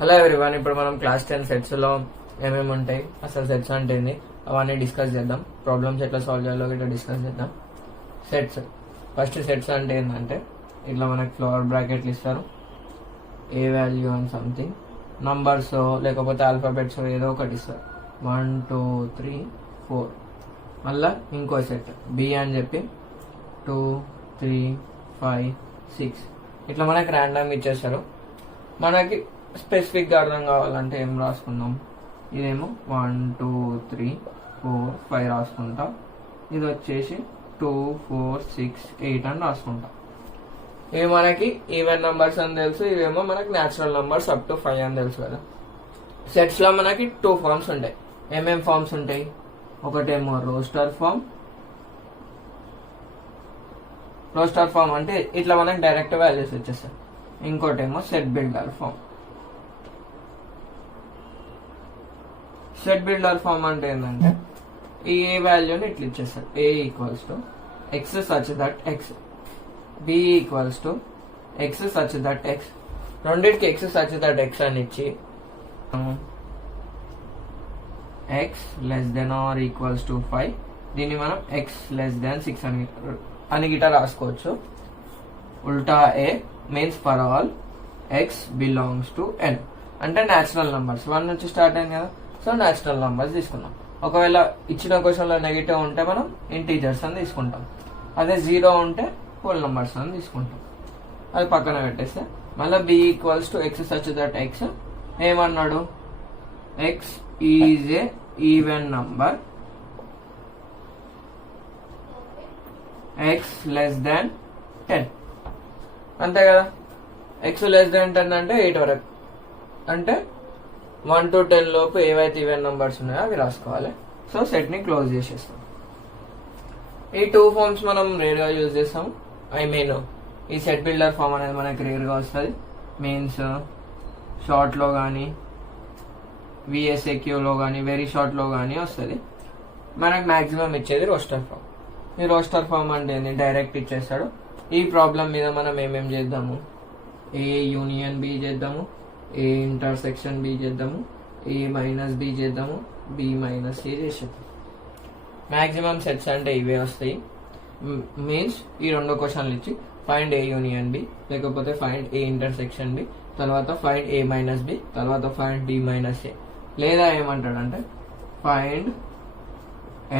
Hello everyone, ఇప్పుడు మనం class 10 sets లో ఏమేమి ఉంటాయి, అసలు సెట్స్ అంటే ఏంది అవన్నీ డిస్కస్ చేద్దాం. ప్రాబ్లమ్స్ ఎట్లా సాల్వ్ చేయాలో ఇట్లా డిస్కస్ చేద్దాం. సెట్స్ ఫస్ట్ సెట్స్ అంటే ఏంటంటే ఇట్లా మనకి ఫ్లోర్ బ్రాకెట్లు ఇస్తారు, ఏ వాల్యూ అని సంథింగ్ నంబర్స్ లేకపోతే ఆల్ఫాబెట్స్ ఏదో ఒకటి ఇస్తారు. 1 2 3 4. మళ్ళా ఇంకో సెట్ బి అని చెప్పి 2 3 5 6 ఇట్లా మనకి ర్యాండమ్ ఇచ్చేస్తారు. మనకి స్పెసిఫిక్ గా అర్థం కావాలంటే ఏం రాసుకుందాం, ఇదేమో 1 2 3 4 5 రాసుకుంటా, ఇది వచ్చేసి 2 4 6 8 అని రాసుకుంటా. ఇవి మనకి ఈవెన్ నంబర్స్ అని తెలుసు, ఇవేమో మనకి న్యాచురల్ నంబర్స్ అప్ టు 5 అని తెలుసు కదా. సెట్స్ లో మనకి 2 ఫార్మ్స్ ఉంటాయి. ఏమేం ఫార్మ్స్ ఉంటాయి, ఒకటేమో రోస్టర్ ఫార్మ్. రోస్టర్ ఫార్మ్ అంటే ఇట్లా మనకి డైరెక్ట్ వాల్యూస్ వచ్చేస్తాయి. ఇంకోటేమో set builder form. Set builder form అంటే ఏంటంటే ఈ ఏ వాల్యూని ఇట్లా ఇచ్చేస్తారు, A equals to x such that x, B equals to x such that x. రెండింటికి ఎక్స్ సచ్ దట్ ఎక్స్ అని ఇచ్చి x less than or equals to 5, దీన్ని మనం ఎక్స్ లెస్ దెన్ 6 అని గిట్ట రాసుకోవచ్చు. ఉల్టా A means for all x belongs to N అంటే న్యాచురల్ నంబర్స్. 1 నుంచి స్టార్ట్ అయింది కదా, సో న్యాచురల్ నంబర్స్ తీసుకున్నాం. ఒకవేళ ఇచ్చిన క్వశ్చన్ లో నెగిటివ్ ఉంటే మనం ఇంటీజర్స్ అని తీసుకుంటాం, అదే 0 ఉంటే హోల్ నంబర్స్ అని తీసుకుంటాం. అది పక్కన పెట్టేస్తే మళ్ళీ B equals to x such that x ఏమన్నాడు, x is a even number x less than 10. అంతే కదా. ఎక్స్ లెస్ దాన్ 10 అంటే 8 వరకు, అంటే 1 to 10 లోపు ఏవైతే ఈవెన్ నంబర్స్ ఉన్నాయో అవి రాసుకోవాలి. సో సెట్ ని క్లోజ్ చేసేస్తాం. ఈ 2 ఫార్మ్స్ మనం రేర్ గా యూజ్ చేస్తాం. ఐ మీన్ ఈ సెట్ బిల్డర్ ఫార్మ్ అనేది మనకి రేర్ గా వస్తుంది. మీన్స్ షార్ట్ లో కానీ విఎస్ఏక్యూ లో కానీ వెరీ షార్ట్ లో కానీ వస్తుంది. మనకి మాక్సిమం ఇచ్చేది రోస్టర్ ఫార్మ్. ఈ రోస్టర్ ఫార్మ్ అంటే డైరెక్ట్ ఇచ్చేస్తాడు. ఈ ప్రాబ్లం మీద మనం ఏమేం చేద్దాము, ఏ యూనియన్ బి చేద్దాము, ఏ ఇంటర్సెక్షన్ బి చేద్దాము, ఏ మైనస్ బి చేద్దాము, బి మైనస్ ఏ చేసేద్దాం. మాక్సిమం సెట్స్ అంటే ఇవే వస్తాయి. మీన్స్ ఈ 2 క్వశ్చన్లు ఇచ్చి ఫైండ్ ఏ యూనియన్ బి, లేకపోతే ఫైండ్ ఏ ఇంటర్సెక్షన్ బి, తర్వాత ఫైండ్ ఏ మైనస్ బి, తర్వాత ఫైండ్ బి మైనస్ ఏ, లేదా ఏమంటాడంటే find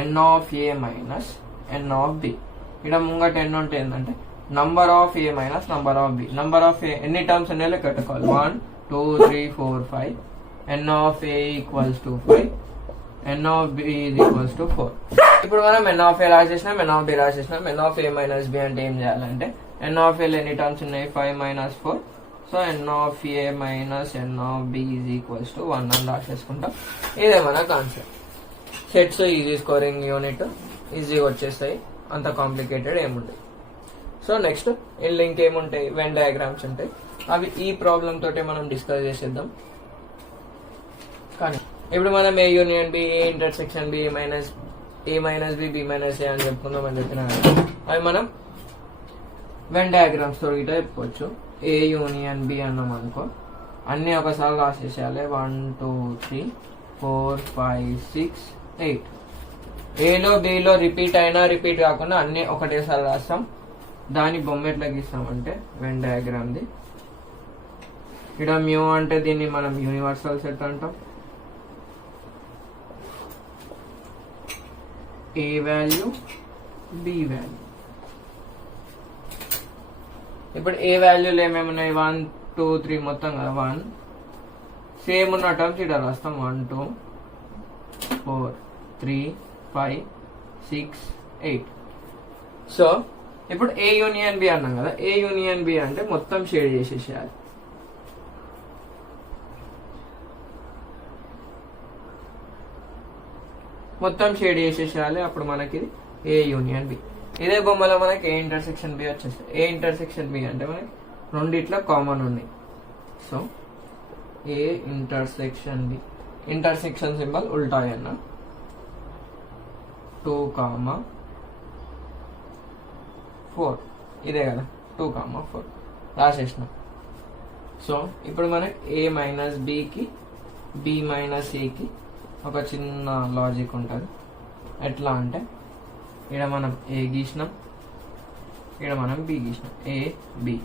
n of A minus N of B. ఇక్కడ ముంగట ఎన్ ఉంటే ఏంటంటే number of A minus number of B. Number of A ఎన్ని terms ఉన్నాయో లెక్క కట్టుకోవాలి. 1 2 3 4 5. N of A equals to 5, n of B is equals to 4. ఇప్పుడు మనం ఎన్ ఆఫ్ ఏ రాసేసినాం, ఎన్ ఆఫ్ బి రాసేసినాం. N of A minus B అంటే ఏం చేయాలంటే ఎన్ ఆఫ్ ఏ ఎన్ని టర్మ్స్ ఉన్నాయి, 5 minus 4. So n of A minus N of B is equals to 1 అని రాసేసుకుంటాం. ఇదే మన concept. Sets easy scoring unit ఈజీగా వచ్చేస్తాయి, అంత కాంప్లికేటెడ్ ఏముంటాయి. సో నెక్స్ట్ ఇందులో ఇంకేముంటాయి, వెన్ డయాగ్రామ్స్ ఉంటాయి. అవి ఈ ప్రాబ్లం తోటే మనం డిస్కస్ చేసేద్దాం. కానీ ఇప్పుడు మనం A union B, A intersection B, A minus B, B minus A అని చెప్పుకుందాం అని చెప్పినా అవి మనం వెన్ డయాగ్రామ్స్ తో గిట్ట చెప్పుకోవచ్చు. ఏ యూనియన్ బి అన్నాం అనుకో, అన్ని ఒకసారి రాసేసేయాలి. 1 2 3 4 5 6 8. ఏలో బిలో రిపీట్ అయినా రిపీట్ కాకుండా అన్ని ఒకటేసారి రాస్తాం. దాని బొమ్మ ఎట్లా గీస్తామంటే వెన్ డయాగ్రామ్ ది. ఇక్కడ మ్యూ అంటే దీన్ని మనం యూనివర్సల్ సెట్ అంటాం. ఏ వాల్యూ బి వాల్యూ. ఇప్పుడు ఏ వాల్యూలు ఏమేమి ఉన్నాయి, 1 2 3 మొత్తం కదా. 1 సేమ్ ఉన్న టర్మ్స్ ఇక్కడ రాస్తాం. 1 2 4 3 5 6 8. సో ఇప్పుడు ఏ యూనియన్ బి అన్నాం కదా. ఏ యూనియన్ బి అంటే మొత్తం షేడ్ చేసేసేయాలి. మొత్తం షేడ్ చేసేసేయాలి. అప్పుడు మనకి ఏ యూనియన్ బి. ఇదే బొమ్మలో మనకి ఏ ఇంటర్సెక్షన్ బి వచ్చేస్తుంది. ఏ ఇంటర్సెక్షన్ బి అంటే మనకి రెండిట్లో కామన్ ఉన్నాయి. So A intersection B, intersection symbol ఉల్టా అన్న 2, 4 ఇదే కదా. 2, 4 రాసేసినాం. సో ఇప్పుడు మనకి ఏ మైనస్ బికి బి మైనస్ ఏకి ఒక చిన్న లాజిక్ ఉంటుంది. ఎట్లా అంటే ఇక్కడ మనం ఏ గీసినాం, ఇక్కడ మనం బి గీసినాం. ఏ బి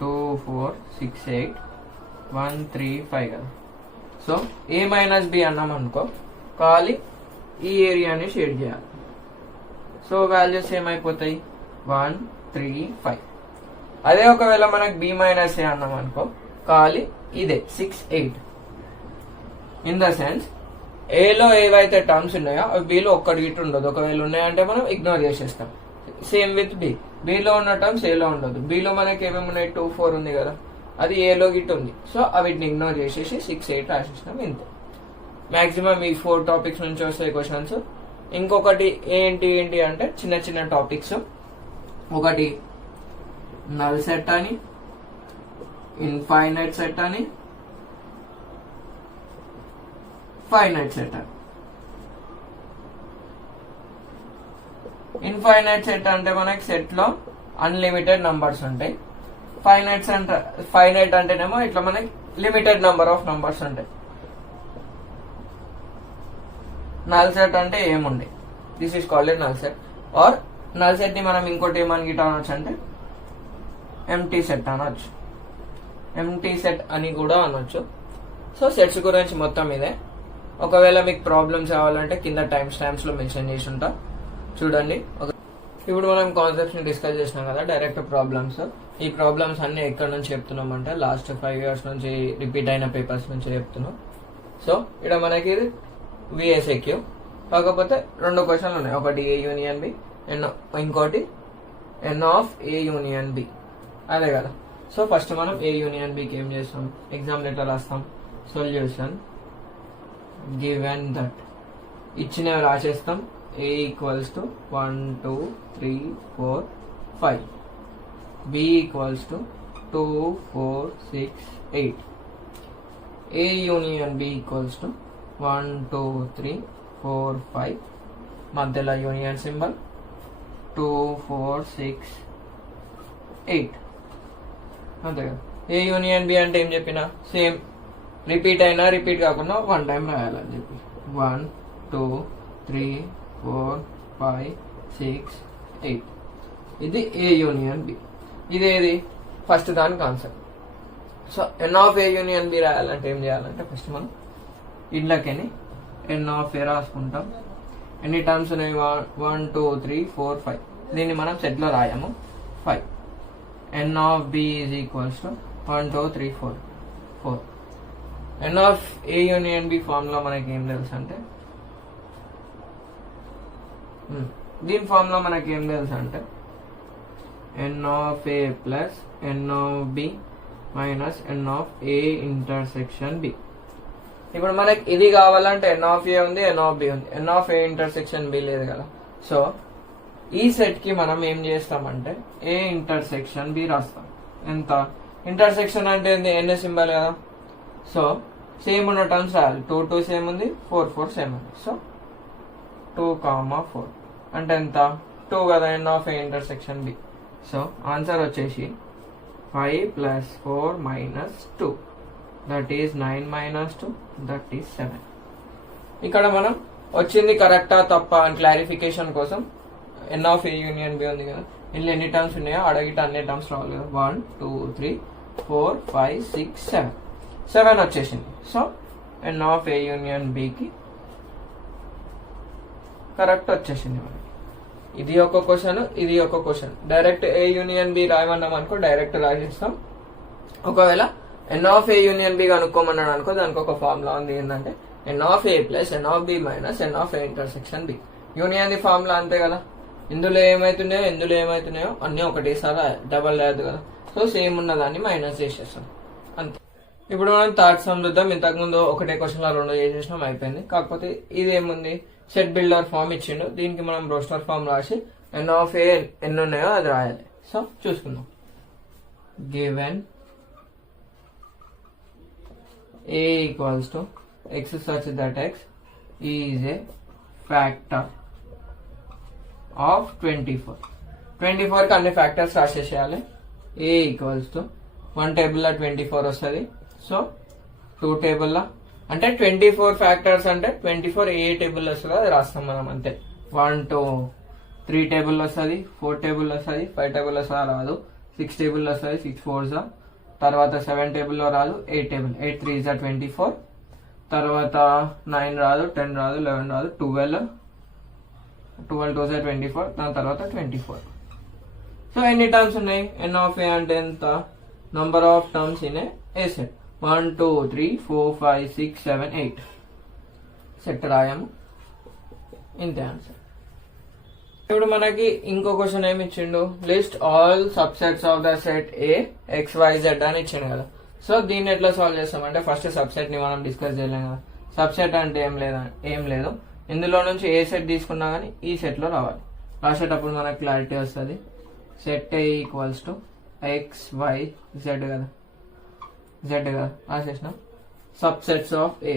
2 4 6 8 1 3 5 కదా. సో ఏ మైనస్ బి అన్నాం అనుకో, ఖాళీ ఈ ఏరియాని షేడ్ చేయాలి. సో వాల్యూస్ ఏమైపోతాయి 1 3 5. అదే ఒకవేళ మనకు బి మైనస్ ఏ అన్నాం అనుకో, ఖాళీ ఇదే 6 8. ఇన్ ద సెన్స్ ఏలో ఏవైతే టర్మ్స్ ఉన్నాయో అవి బిలో ఒక్కటి గిట్టు ఉండదు. ఒకవేళ ఉన్నాయంటే మనం ఇగ్నోర్ చేసేస్తాం. సేమ్ విత్ బి, బిలో ఉన్న టర్మ్స్ ఏలో ఉండదు. బిలో మనకి ఏమేమి ఉన్నాయి 2 4 ఉంది కదా, అది ఏలో గిట్టు ఉంది. సో అవిటిని ఇగ్నోర్ చేసేసి 6 8 రాసేసినాం. ఇంతే. మాక్సిమం ఈ 4 టాపిక్స్ నుంచి వస్తాయి క్వశ్చన్స్. ఇంకొకటి ఏంటి అంటే చిన్న చిన్న టాపిక్స్. ఒకటి నల్ సెట్ అని, ఇన్ఫైనైట్ సెట్ అని, ఫైనైట్ సెట్ అని. ఇన్ఫైనైట్ సెట్ అంటే మనకి సెట్ లో అన్లిమిటెడ్ నంబర్స్ ఉంటాయి. ఫైనైట్ అంటేనేమో ఇట్లా మనకి లిమిటెడ్ నంబర్ ఆఫ్ నంబర్స్ ఉంటాయి. నల్ సెట్ అంటే ఏముండే, this is called null set. Or null set ని మనం ఇంకోటి ఏమని గిట్ట అనొచ్చు అంటే ఎంటీ సెట్ అనొచ్చు. ఎంటీ సెట్ అని కూడా అనొచ్చు. సో సెట్స్ గురించి మొత్తం ఇదే. ఒకవేళ మీకు ప్రాబ్లమ్స్ కావాలంటే కింద టైం స్టాంప్స్ లో మెన్షన్ చేసి ఉంటా, చూడండి. ఇప్పుడు మనం కాన్సెప్ట్స్ ని డిస్కస్ చేసినాం కదా, డైరెక్ట్ ప్రాబ్లమ్స్. ఈ ప్రాబ్లమ్స్ అన్ని ఎక్కడ నుంచి చెప్తున్నాం అంటే లాస్ట్ 5 years నుంచి రిపీట్ అయిన పేపర్స్ నుంచి చెప్తున్నాం. సో ఇక్కడ మనకి విఎస్ఏక్యూ, కాకపోతే 2 క్వశ్చన్లు ఉన్నాయి. ఒకటి ఏ యూనియన్ బి, ఇంకోటి ఎన్ ఆఫ్ ఏ యూనియన్ బి, అదే కదా. సో ఫస్ట్ మనం ఏ యూనియన్ బికి ఏం చేస్తాం, ఎగ్జామ్ ఎట్లా రాస్తాం, సొల్యూషన్ గివెన్ దట్ ఇచ్చినవి రాసేస్తాం. a equals to 1 2 3 4 5, b equals to 2 4 6 8, a union b equals to 1 2 3 4 5, మధ్యలో యూనియన్ సింబల్ 2 4 6 8. అంతే కదా. ఏ యూనియన్ బి అంటే ఏం చెప్పినా సేమ్, రిపీట్ అయినా రిపీట్ కాకుండా 1 టైం రాయాలని చెప్పి 1 2 3 4 5 6 8. ఇది ఏ యూనియన్ బి. ఇదేది ఫస్ట్ దాని concept. So n of A union B రాయాలంటే ఏం చేయాలంటే ఫస్ట్ మనం ఇళ్ళకెని ఎన్ ఆఫ్ ఏ రాసుకుంటాం. ఎన్ని టర్మ్స్ ఉన్నాయి 1 2 3 4 5. దీన్ని మనం సెట్ లో రాయము 5. N of B is equals to 1 2 3 4 4. N of A union B formula మనకి ఏం తెలుసు అంటే, దీని ఫార్ములా మనకి ఏం తెలుసు అంటే n of A plus N of B minus N of A intersection B. ఇప్పుడు మనకి ఇది కావాలంటే ఎన్ ఆఫ్ ఏ ఉంది, ఎన్ ఆఫ్ బి ఉంది, ఎన్ ఆఫ్ ఏ ఇంటర్సెక్షన్ బి లేదు కదా. సో ఈ సెట్ కి మనం ఏం చేస్తామంటే ఏ ఇంటర్సెక్షన్ బి రాస్తాం. ఎంత ఇంటర్సెక్షన్ అంటే ఎన్ సింబల్ కదా. సో సేమ్ ఉన్న టర్మ్స్ రాయాలి. 2 2 సేమ్ ఉంది, 4 4 సేమ్ ఉంది. సో 2 4 అంటే ఎంత 2 కదా, n of A intersection B. So answer వచ్చేసి 5 + 4 - 2, దట్ ఈస్ 9 - 2, దట్ ఈస్ 7. ఇక్కడ మనం వచ్చింది కరెక్టా తప్ప అని క్లారిఫికేషన్ కోసం ఎన్ ఆఫ్ ఏ యూనియన్ బి ఉంది కదా, ఇందులో ఎన్ని టర్మ్స్ ఉన్నాయో అడగిట అన్ని టర్మ్స్ రావాలి కదా. 1 2 3 4 5 6 7 7 వచ్చేసింది. So n of A union బికి కరెక్ట్ వచ్చేసింది మనకి. ఇది ఒక క్వశ్చన్, ఇది ఒక question. Direct A union B రాయమన్నాం అనుకో, డైరెక్ట్ రాసేస్తాం. ఒకవేళ n of A union B కనుక్కోమన్నాడు అనుకో, దానికి ఒక ఫార్ములా ఉంది. ఏంటంటే n of A plus N of B minus N of A intersection B. Union the formula అంతే కదా. ఇందులో ఏమైతున్నాయో అన్ని ఒకటేసారి డబల్ రాయదు కదా. సో సేమ్ ఉన్నదాన్ని మైనస్ చేసేస్తాం అంతే. ఇప్పుడు మనం థర్డ్ సమ్ చూద్దాం. ఇంతకుముందు ఒకటే క్వశ్చన్ 2 చేసేసినాం, అయిపోయింది. కాకపోతే ఇది ఏముంది, సెట్ బిల్డర్ ఫామ్ ఇచ్చిండు. దీనికి మనం రోస్టర్ ఫామ్ రాసి ఎన్ ఆఫ్ ఏ ఎన్ని ఉన్నాయో అది రాయాలి. సో చూసుకుందాం. Given a equals to x such that x is A factor of 24. 24 కి అన్ని ఫ్యాక్టర్స్ రాసేసేయాలి. ఏ ఈక్వల్స్ టు 1 టేబుల్లో 24 వస్తుంది. సో 2 టేబుల్లో అంటే 24 ఫ్యాక్టర్స్ అంటే 24 ఏ టేబుల్ వస్తుందో అది రాస్తాం మనం అంతే. 1 2 3 టేబుల్ వస్తుంది, 4 టేబుల్ వస్తుంది, 5 టేబుల్ వస్తుందా రాదు, 6 టేబుల్ వస్తుంది, 6 4s, తర్వాత 7 టేబుల్లో రాదు, 8 టేబుల్, 8 3s 24, తర్వాత 9 రాదు, 10 రాదు, 11 రాదు, 12 2s 24, దాని తర్వాత 24. సో ఎన్ని టర్మ్స్ ఉన్నాయి? n ఆఫ్ ఏ అంటే ఎంత? Number of terms in A set. 1 2 3 4 5 6 7 8 set రాయము, ఇంతే ఆన్సర్. ఇప్పుడు మనకి ఇంకో క్వశ్చన్ ఏమి ఇచ్చిండు, list all subsets of the set A XYZ అని ఇచ్చిండు కదా. సో దీన్ని ఎట్లా సాల్వ్ చేస్తామంటే ఫస్ట్ సబ్సెట్ ని మనం డిస్కస్ చేయలేం కదా. సబ్సెట్ అంటే ఏం లేదు, ఇందులో నుంచి ఏ సెట్ తీసుకున్నా కానీ ఈ సెట్ లో రావాలి. రాసేటప్పుడు మనకు క్లారిటీ వస్తుంది. Set A equals to XYZ కదా, Z కదా రాసేసినాం. సబ్సెట్స్ ఆఫ్ ఏ,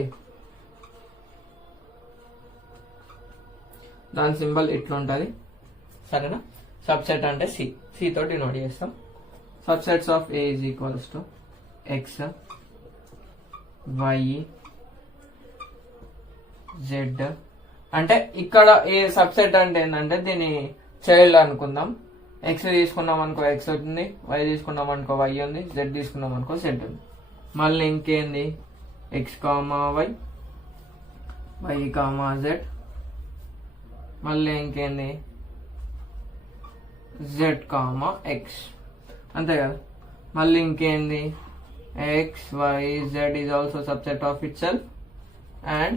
దాని సింబల్ ఇట్లుంటది సరేనా. సబ్సెట్ అంటే సి తోటి డినోట్ చేస్తాం. Subsets of A is equals to X Y Z. అంటే ఇక్కడ ఏ సబ్సెట్ అంటే ఏంటంటే దీని చైల్డ్ అనుకుందాం. X తీసుకున్నాం అనుకో X అవుతుంది, Y తీసుకున్నాం అనుకో Y ఉంది, Z తీసుకున్నాం అనుకో Z ఉంది. మళ్ళీ ఇంకేంది X comma Y, Y comma Z, మళ్ళీ ఇంకేంది Z కామా X, అంతే కదా. మళ్ళీ ఇంకేంది X Y Z is also subset of itself and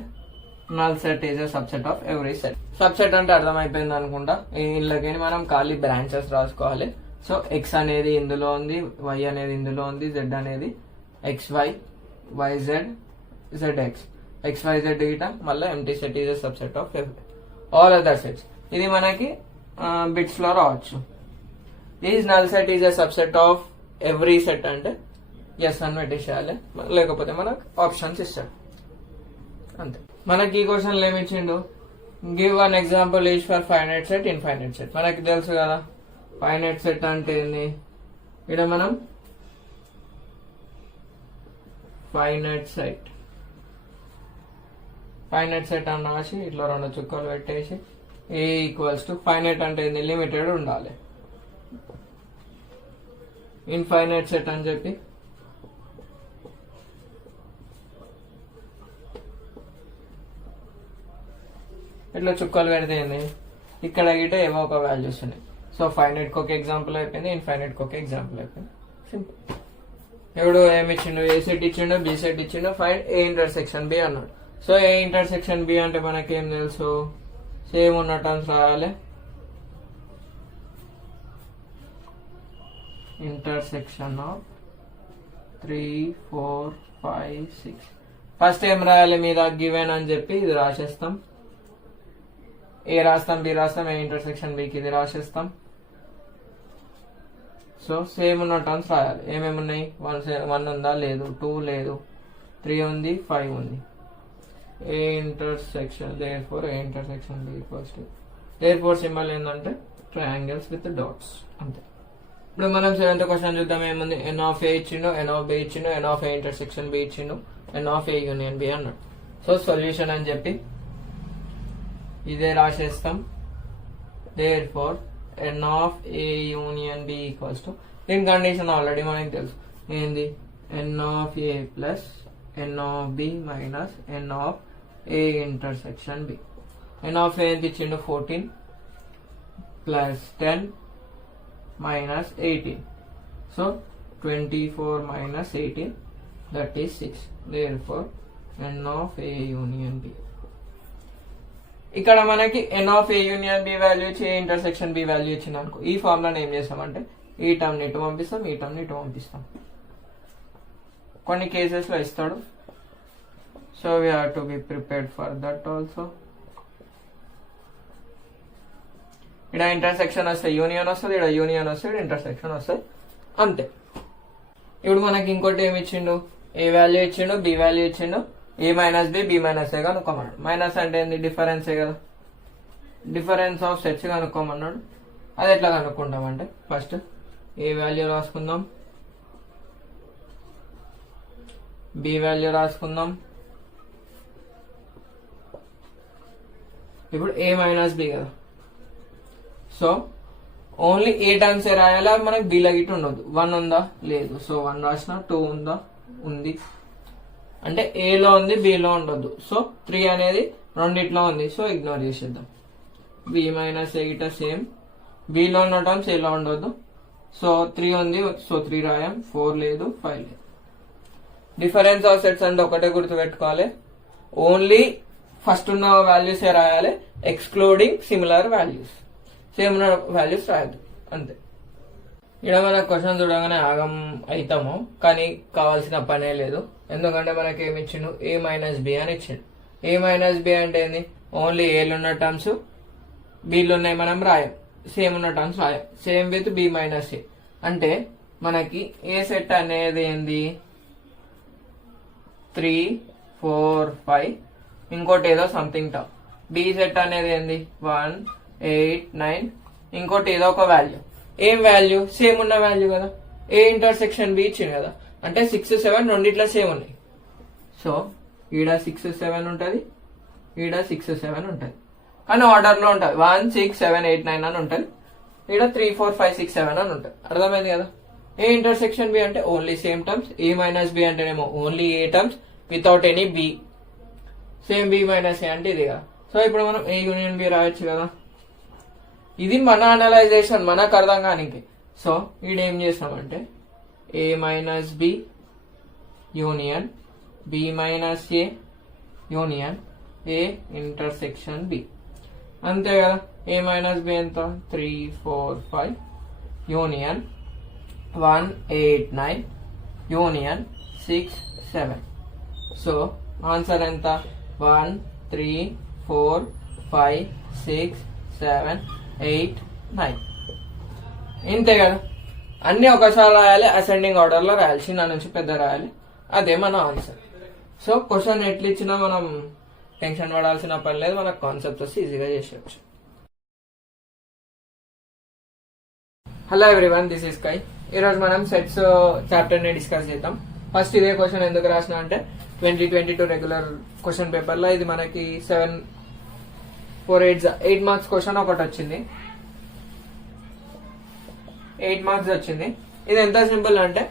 null set is a subset of every set. Subset అంటే అర్థమైపోయింది అనుకుంటా. ఇళ్ళకి మనం ఖాళీ బ్రాంచెస్ రాసుకోవాలి. సో X అనేది ఇందులో ఉంది, Y అనేది ఇందులో ఉంది, Z అనేది XY YZ ZX XYZ గిట మళ్ళీ empty set is a subset of all other sets. ఇది మనకి బిట్స్ లో రావచ్చు. Is null set is a subset of every set అంటే ఎస్ అని పెట్టేసేయాలి, లేకపోతే మనకు ఆప్షన్స్ ఇస్తాడు అంతే. మనకి ఈ క్వశ్చన్లు ఏమి ఇచ్చిండు, give one example is for finite set infinite set. మనకి తెలుసు కదా ఫైనైట్ సెట్ అంటే ఏంది. ఇక్కడ మనం ఫైనైట్ సెట్ అని రాసి ఇట్లా 2 చుక్కలు పెట్టేసి ఏ ఈక్వల్స్ టు ఫైనైట్ అంటే ఏంది, లిమిటెడ్ ఉండాలి. ఇన్ఫైనైట్ సెట్ అని చెప్పి ఇట్లా చుక్కలు పెడితే ఏంది, ఇక్కడ గిట ఏవో ఒక వాల్యూస్ ఉన్నాయి. సో ఫైనైట్ కి ఒక ఎగ్జాంపుల్ అయిపోయింది, ఇన్ఫైనైట్ కి ఒక ఎగ్జాంపుల్ అయిపోయింది. సింపుల్. ఇప్పుడు ఏమి ఇచ్చిండు, ఏ సెట్ ఇచ్చిండు, బి సెట్ ఇచ్చిండు, ఫైండ్ ఏ ఇంటర్సెక్షన్ బి అన్నాడు. సో ఏ ఇంటర్సెక్షన్ బి అంటే మనకి ఏం తెలుసు, సేమ్ ఉన్న టర్మ్స్ రాయాలి. Intersection of 3 4 5 6. ఫస్ట్ ఏం రాయాలి, మీద గివెన్ అని చెప్పి ఇది రాసేస్తాం. ఏ రాస్తాం, బి రాస్తాం, ఏ ఇంటర్సెక్షన్ బికి ఇది రాసేస్తాం. సో సేమ్ ఉన్న టర్మ్స్ రాయాలి. ఏమేమి ఉన్నాయి, 1 ఉందా, లేదు, 2 లేదు, 3 ఉంది, 5 ఉంది. A intersection therefore A intersection B equals to therefore symbol ఏంటంటే ట్రయాంగిల్స్ విత్ డాట్స్ అంతే. ఇప్పుడు మనం 7th క్వశ్చన్ చూద్దాం. ఏముంది, ఎన్ ఆఫ్ ఏ ఇచ్చిండు, ఎన్ ఆఫ్ బి ఇచ్చిండు, n of A intersection B ఇచ్చిండు, n of A union B అన్నాడు. సో సొల్యూషన్ అని చెప్పి ఇదే రాసేస్తాం. therefore n of A union B equals to, దీని కండిషన్ ఆల్రెడీ మనకి తెలుసు ఏంది, n of A plus N of B minus N of A intersection B. N of A ఎంత ఇచ్చిండు, 14 plus 10 minus 18. So 24 minus 18 that is 6. Therefore n of a union b. ఇక్కడ మనకి n of a union b value ఇచ్చి a intersection b value ఇచ్చింది అనుకో, ఈ ఫార్ములాని ఏం చేస్తామంటే ఈ టర్మ్ ని ఇటు పంపిస్తాం, ఈ టర్మ్ ని ఇటు పంపిస్తాం. కొన్ని కేసెస్ లో ఇస్తాడు. So we have to be prepared for that also. ఇక్కడ ఇంటర్సెక్షన్ వస్తే యూనియన్ వస్తుంది, ఇక్కడ యూనియన్ వస్తే ఇంటర్సెక్షన్ వస్తుంది అంతే. ఇప్పుడు మనకి ఇంకోటి ఏమి ఇచ్చిండు, ఏ వాల్యూ ఇచ్చిండు, బి వాల్యూ ఇచ్చిండు, ఏ minus B, B minus A కనుక్కోమన్నాడు. Minus అంటే ఏంది, డిఫరెన్సే కదా, డిఫరెన్స్ ఆఫ్ సెట్స్ కనుక్కోమన్నాడు. అది ఎట్లా కనుక్కుంటామంటే ఫస్ట్ ఏ వాల్యూ రాసుకుందాం, బి వాల్యూ రాసుకుందాం. ఇప్పుడు ఏ మైనస్ బి కదా, సో ఓన్లీ ఏ టైమ్స్ ఏ రాయాలా, మనకి బిలో గిట్ ఉండదు. 1 ఉందా, లేదు. సో 1 రాసిన. 2 ఉందా, ఉంది. అంటే ఏలో ఉంది, బిలో ఉండొద్దు. సో 3 అనేది రెండిట్లో ఉంది, సో ఇగ్నోర్ చేసేద్దాం. బి మైనస్ ఏ గిట సేమ్, బిలో ఉన్న టర్మ్స్ ఏలో ఉండొద్దు. సో 3 ఉంది, సో 3 రాయం. 4 లేదు, 5 లేదు. డిఫరెన్స్ ఆఫ్ సెట్స్ అంటే ఒకటే గుర్తుపెట్టుకోవాలి, ఓన్లీ ఫస్ట్ ఉన్న వాల్యూస్ ఏ రాయాలి, ఎక్స్క్లూడింగ్ సిమిలర్ వాల్యూస్. సేమ్ ఉన్న వాల్యూస్ రాయద్దు, అంతే. ఇక్కడ మన క్వశ్చన్ చూడగానే ఆగం అవుతాము, కానీ కావాల్సిన పనే లేదు. ఎందుకంటే మనకి ఏమి ఇచ్చిండు, ఏ మైనస్ బి అని ఇచ్చిండు. ఏ మైనస్ బి అంటే ఏంది, ఓన్లీ ఏలు ఉన్న టర్మ్స్ బిలు ఉన్నాయి మనం రాయం, సేమ్ ఉన్న టర్మ్స్ రాయం. Same with B minus A అంటే మనకి ఏ సెట్ అనేది ఏంది, 3, 4, 5, ఇంకోటి ఏదో సంథింగ్ టర్మ్. బి సెట్ అనేది ఏంది 1, 8, 9, ఇంకోటి ఏదో ఒక వాల్యూ. ఏం వాల్యూ, సేమ్ ఉన్న వాల్యూ కదా. ఏ ఇంటర్సెక్షన్ బి ఇచ్చింది కదా, అంటే 6, 7 రెండిట్లో సేమ్ ఉన్నాయి. సో ఈడ 6, 7 ఉంటుంది, ఈడ 6, 7 ఉంటుంది, కానీ ఆర్డర్ లో ఉంటుంది. 1, 6, 7, 8, 9 అని ఉంటుంది. ఈడ 3, 4, 5, 6, 7 అని ఉంటుంది. అర్థమైంది కదా. ఏ ఇంటర్సెక్షన్ బి అంటే only same terms. A minus B అంటేనేమో only A terms without any B. Same B minus A అంటే ఇది కదా. సో ఇప్పుడు మనం ఏ యూనియన్ బి రాయొచ్చు కదా. ఇది మన అనలైజేషన్, మనకు అర్థం కానికి. సో ఈడేం చేస్తామంటే A minus B union B minus A union A intersection B, అంతే కదా. ఏ మైనస్ బి ఎంత, 3, 4, 5 యూనియన్ 1, 8, 9 యూనియన్ 6, 7. సో ఆన్సర్ ఎంత, 1, 3, 4, 5, 6, 7, 8, 9. ఇంతే కదా. అన్ని ఒకసారి రాయాలి, అసెండింగ్ ఆర్డర్ లో రాయాలి, చిన్న నుంచి పెద్ద రాయాలి. అదే మన ఆన్సర్. సో క్వశ్చన్ ఎట్లా ఇచ్చినా మనం టెన్షన్ పడాల్సిన పని లేదు, మనకు కాన్సెప్ట్ వస్తే ఈజీగా చేసేయచ్చు. హలో ఎవ్రీవన్, దిస్ ఇస్ కై. ఈరోజు మనం సెట్స్ చాప్టర్ ని డిస్కస్ చేద్దాం. ఫస్ట్ ఇదే క్వశ్చన్ ఎందుకు రాసిన అంటే 2022 రెగ్యులర్ క్వశ్చన్ పేపర్ లో ఇది మనకి 7, 4, 8 మార్క్స్ క్వశ్చన్ ఒకటి వచ్చింది. 8 మార్క్స్ వచ్చింది. ఇది ఎంత సింపుల్ అంటే,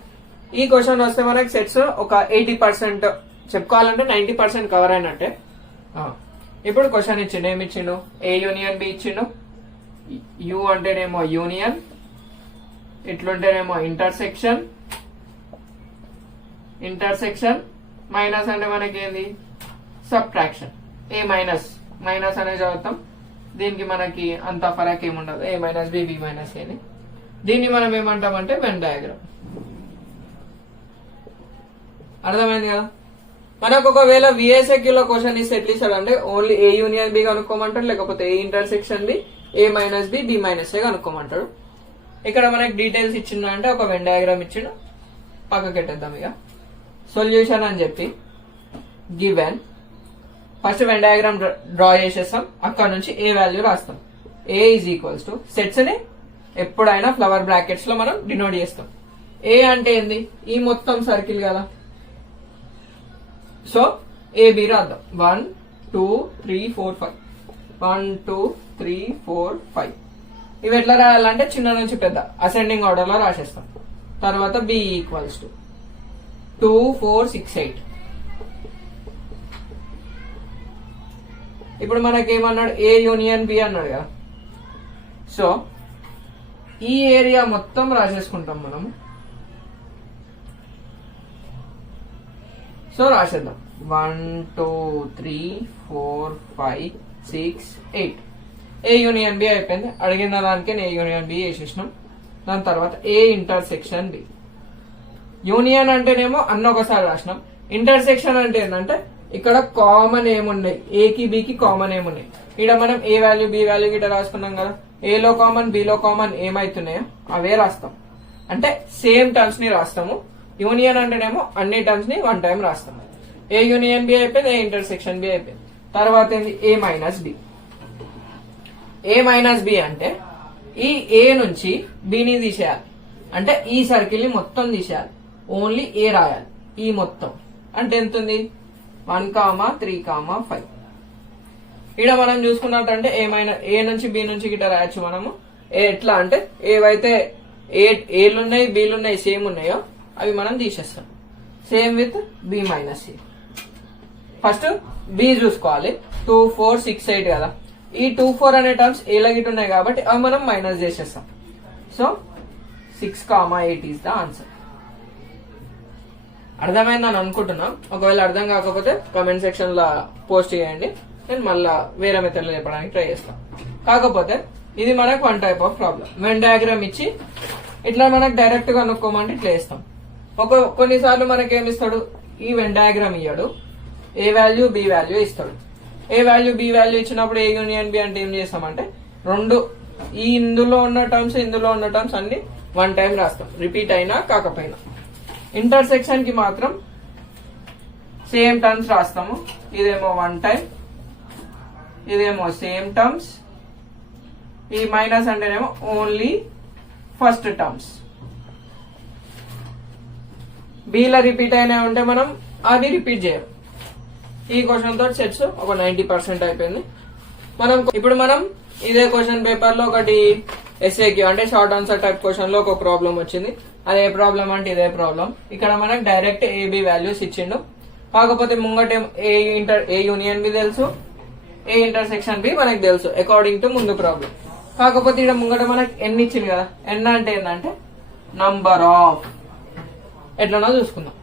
ఈ క్వశ్చన్ వస్తే మనకి సెట్స్ ఒక 80% చెప్పుకోవాలంటే 90% కవర్ అయినట్టే. ఇప్పుడు క్వశ్చన్ ఇచ్చిండు, ఏమి ఇచ్చిండు, ఏ యూనియన్ బి ఇచ్చిండు. యూ అంటేనేమో యూనియన్, ఇట్లుంటేనేమో ఇంటర్సెక్షన్, ఇంటర్సెక్షన్ మైనస్ అంటే మనకి ఏంది, సబ్ట్రాక్షన్. ఏ మైనస్ మైనస్ అనేది చదువుతాం, దీనికి మనకి అంత ఫరక్ ఏముండదు. ఏ మైనస్ బి, బి మైనస్ ఏ. దీన్ని మనం ఏమంటామంటే వెన్ డయాగ్రామ్. అర్థమైంది కదా. మనకు ఒకవేళ విఎస్ఏక్యూ లో క్వశ్చన్ ఇస్తే ఎట్లా ఇస్తాడు అంటే ఓన్లీ ఏ యూనియన్ బి కనుక్కోమంటాడు, లేకపోతే A intersection B, A minus B, B minus A కనుక్కోమంటాడు. ఇక్కడ మనకి డీటెయిల్స్ ఇచ్చిండు అంటే ఒక వెన్ డయాగ్రామ్ ఇచ్చిండు, పక్కకెట్టేద్దాం ఇక. సొల్యూషన్ అని చెప్పి given, first Venn diagram draw చేసేస్తాం, అక్కడ నుంచి ఏ వాల్యూ రాస్తాం. ఏ ఈజ్ ఈక్వల్స్ టు సెట్స్ ని ఎప్పుడైనా ఫ్లవర్ బ్రాకెట్స్ లో మనం డినోట్ చేస్తాం. ఏ అంటే ఏంది, ఈ మొత్తం సర్కిల్ కదా. సో ఏబి రాద్దాం. 1, 2, 3, 4, 5. 1, 2, 3, 4, 5. ఇవి ఎట్లా రాయాలంటే చిన్న నుంచి పెద్ద అసెండింగ్ ఆర్డర్ లో రాసేస్తాం. తర్వాత బి ఈక్వల్స్ టు 2, 4, 6, 8. ఇప్పుడు మనకేమన్నాడు, ఏ యూనియన్ బి అన్నాడు కదా. సో ఈ ఏరియా మొత్తం రాసేసుకుంటాం మనం. సో రాసేద్దాం. 1, 2, 3, 4, 5, 6, 8. ఏ యూనియన్ బి అయిపోయింది. అడిగిన దానికి ఏ యూనియన్ బి వేసేసినాం. దాని తర్వాత ఏ ఇంటర్సెక్షన్ బి. యూనియన్ అంటేనేమో అన్న ఒకసారి రాసినాం. ఇంటర్సెక్షన్ అంటే ఏంటంటే ఇక్కడ కామన్ ఏమున్నాయి, ఏకి బికి కామన్ ఏమున్నాయి. ఇక్కడ మనం ఏ వాల్యూ బి వాల్యూ గిట్ట రాసుకున్నాం కదా. ఏలో కామన్ బిలో కామన్ ఏమైతున్నాయో అవే రాస్తాం, అంటే సేమ్ టర్మ్స్ ని రాస్తాము. యూనియన్ అంటేనేమో అన్ని టర్మ్స్ ని వన్ టైం రాస్తాము. ఏ యూనియన్ బి అయిపోయింది, ఏ ఇంటర్సెక్షన్ బి అయిపోయింది. తర్వాత ఏంది, A minus B. A minus B అంటే ఈ ఏ నుంచి బిని తీసేయాలి, అంటే ఈ సర్కిల్ ని మొత్తం తీసేయాలి, ఓన్లీ ఏ రాయాలి ఈ మొత్తం. అంటే ఎంత ఉంది 1, 3, 5. ఇక్కడ మనం చూసుకున్నట్టంటే ఏమైనా ఏ నుంచి బి నుంచి గిట్ట రాయొచ్చు మనము. ఎట్లా అంటే ఏవైతే ఏలున్నాయి బీలున్నాయి సేమ్ ఉన్నాయో అవి మనం తీసేస్తాం. Same with B minus C. First B చూసుకోవాలి. 2, 4, 6, 8 కదా. ఈ 2, 4 అనే టర్మ్స్ ఏలా గిట్ ఉన్నాయి కాబట్టి అవి మనం మైనస్ చేసేస్తాం. So 6, 8 is the answer. అర్థమైందని అనుకుంటున్నాం. ఒకవేళ అర్థం కాకపోతే కామెంట్ సెక్షన్ లో పోస్ట్ చేయండి. నేను మళ్ళా వేరే మెథడ్ లో చెప్పడానికి ట్రై చేస్తాను. కాకపోతే ఇది మనకు one type of problem. Venn diagram ఇచ్చి ఇట్లా మనకు డైరెక్ట్ గా అనుకోమంటే ఇట్లా వేస్తాం. కొన్నిసార్లు మనకి ఏమి ఇస్తాడు, ఈ వెన్ డయాగ్రామ్ ఇయ్యాడు, ఏ వాల్యూ బి వాల్యూ ఇస్తాడు. ఏ వాల్యూ బి వాల్యూ ఇచ్చినప్పుడు ఏ యూనియన్ బి అంటే ఏం చేస్తామంటే రెండు ఈ ఇందులో ఉన్న టర్మ్స్ అన్ని వన్ టైం రాస్తాం, రిపీట్ అయినా కాకపోయినా. ఇంటర్సెక్షన్ కి మాత్రం సేమ్ టర్మ్స్ రాస్తాము. ఇదేమో వన్ టైం, ఇదేమో సేమ్ టర్మ్స్. ఈ మైనస్ అంటేనేమో ఓన్లీ ఫస్ట్ టర్మ్స్. బీలో రిపీట్ అయినా ఉంటే మనం అది రిపీట్ చేయం. ఈ క్వశ్చన్ తోటి సెట్స్ ఒక 90% అయిపోయింది. ఇప్పుడు మనం ఇదే క్వశ్చన్ పేపర్ లో ఒకటి ఎస్ఏక్యూ అంటే షార్ట్ ఆన్సర్ టైప్ క్వశ్చన్ లో ఒక ప్రాబ్లం వచ్చింది. అదే ప్రాబ్లం అంటే ఇదే ప్రాబ్లం. ఇక్కడ మనకు డైరెక్ట్ ఏబి వాల్యూస్ ఇచ్చిండు. కాకపోతే ముంగట ఏ యూనియన్ బి తెలుసు, ఏ ఇంటర్సెక్షన్ బి మనకు తెలుసు అకార్డింగ్ టు ముందు ప్రాబ్లం. కాకపోతే ఇక్కడ ముంగట మనకు ఎన్ ఇచ్చింది కదా. ఎన్ అంటే ఏంటంటే నంబర్ ఆఫ్. ఎట్లనో చూసుకుందాం.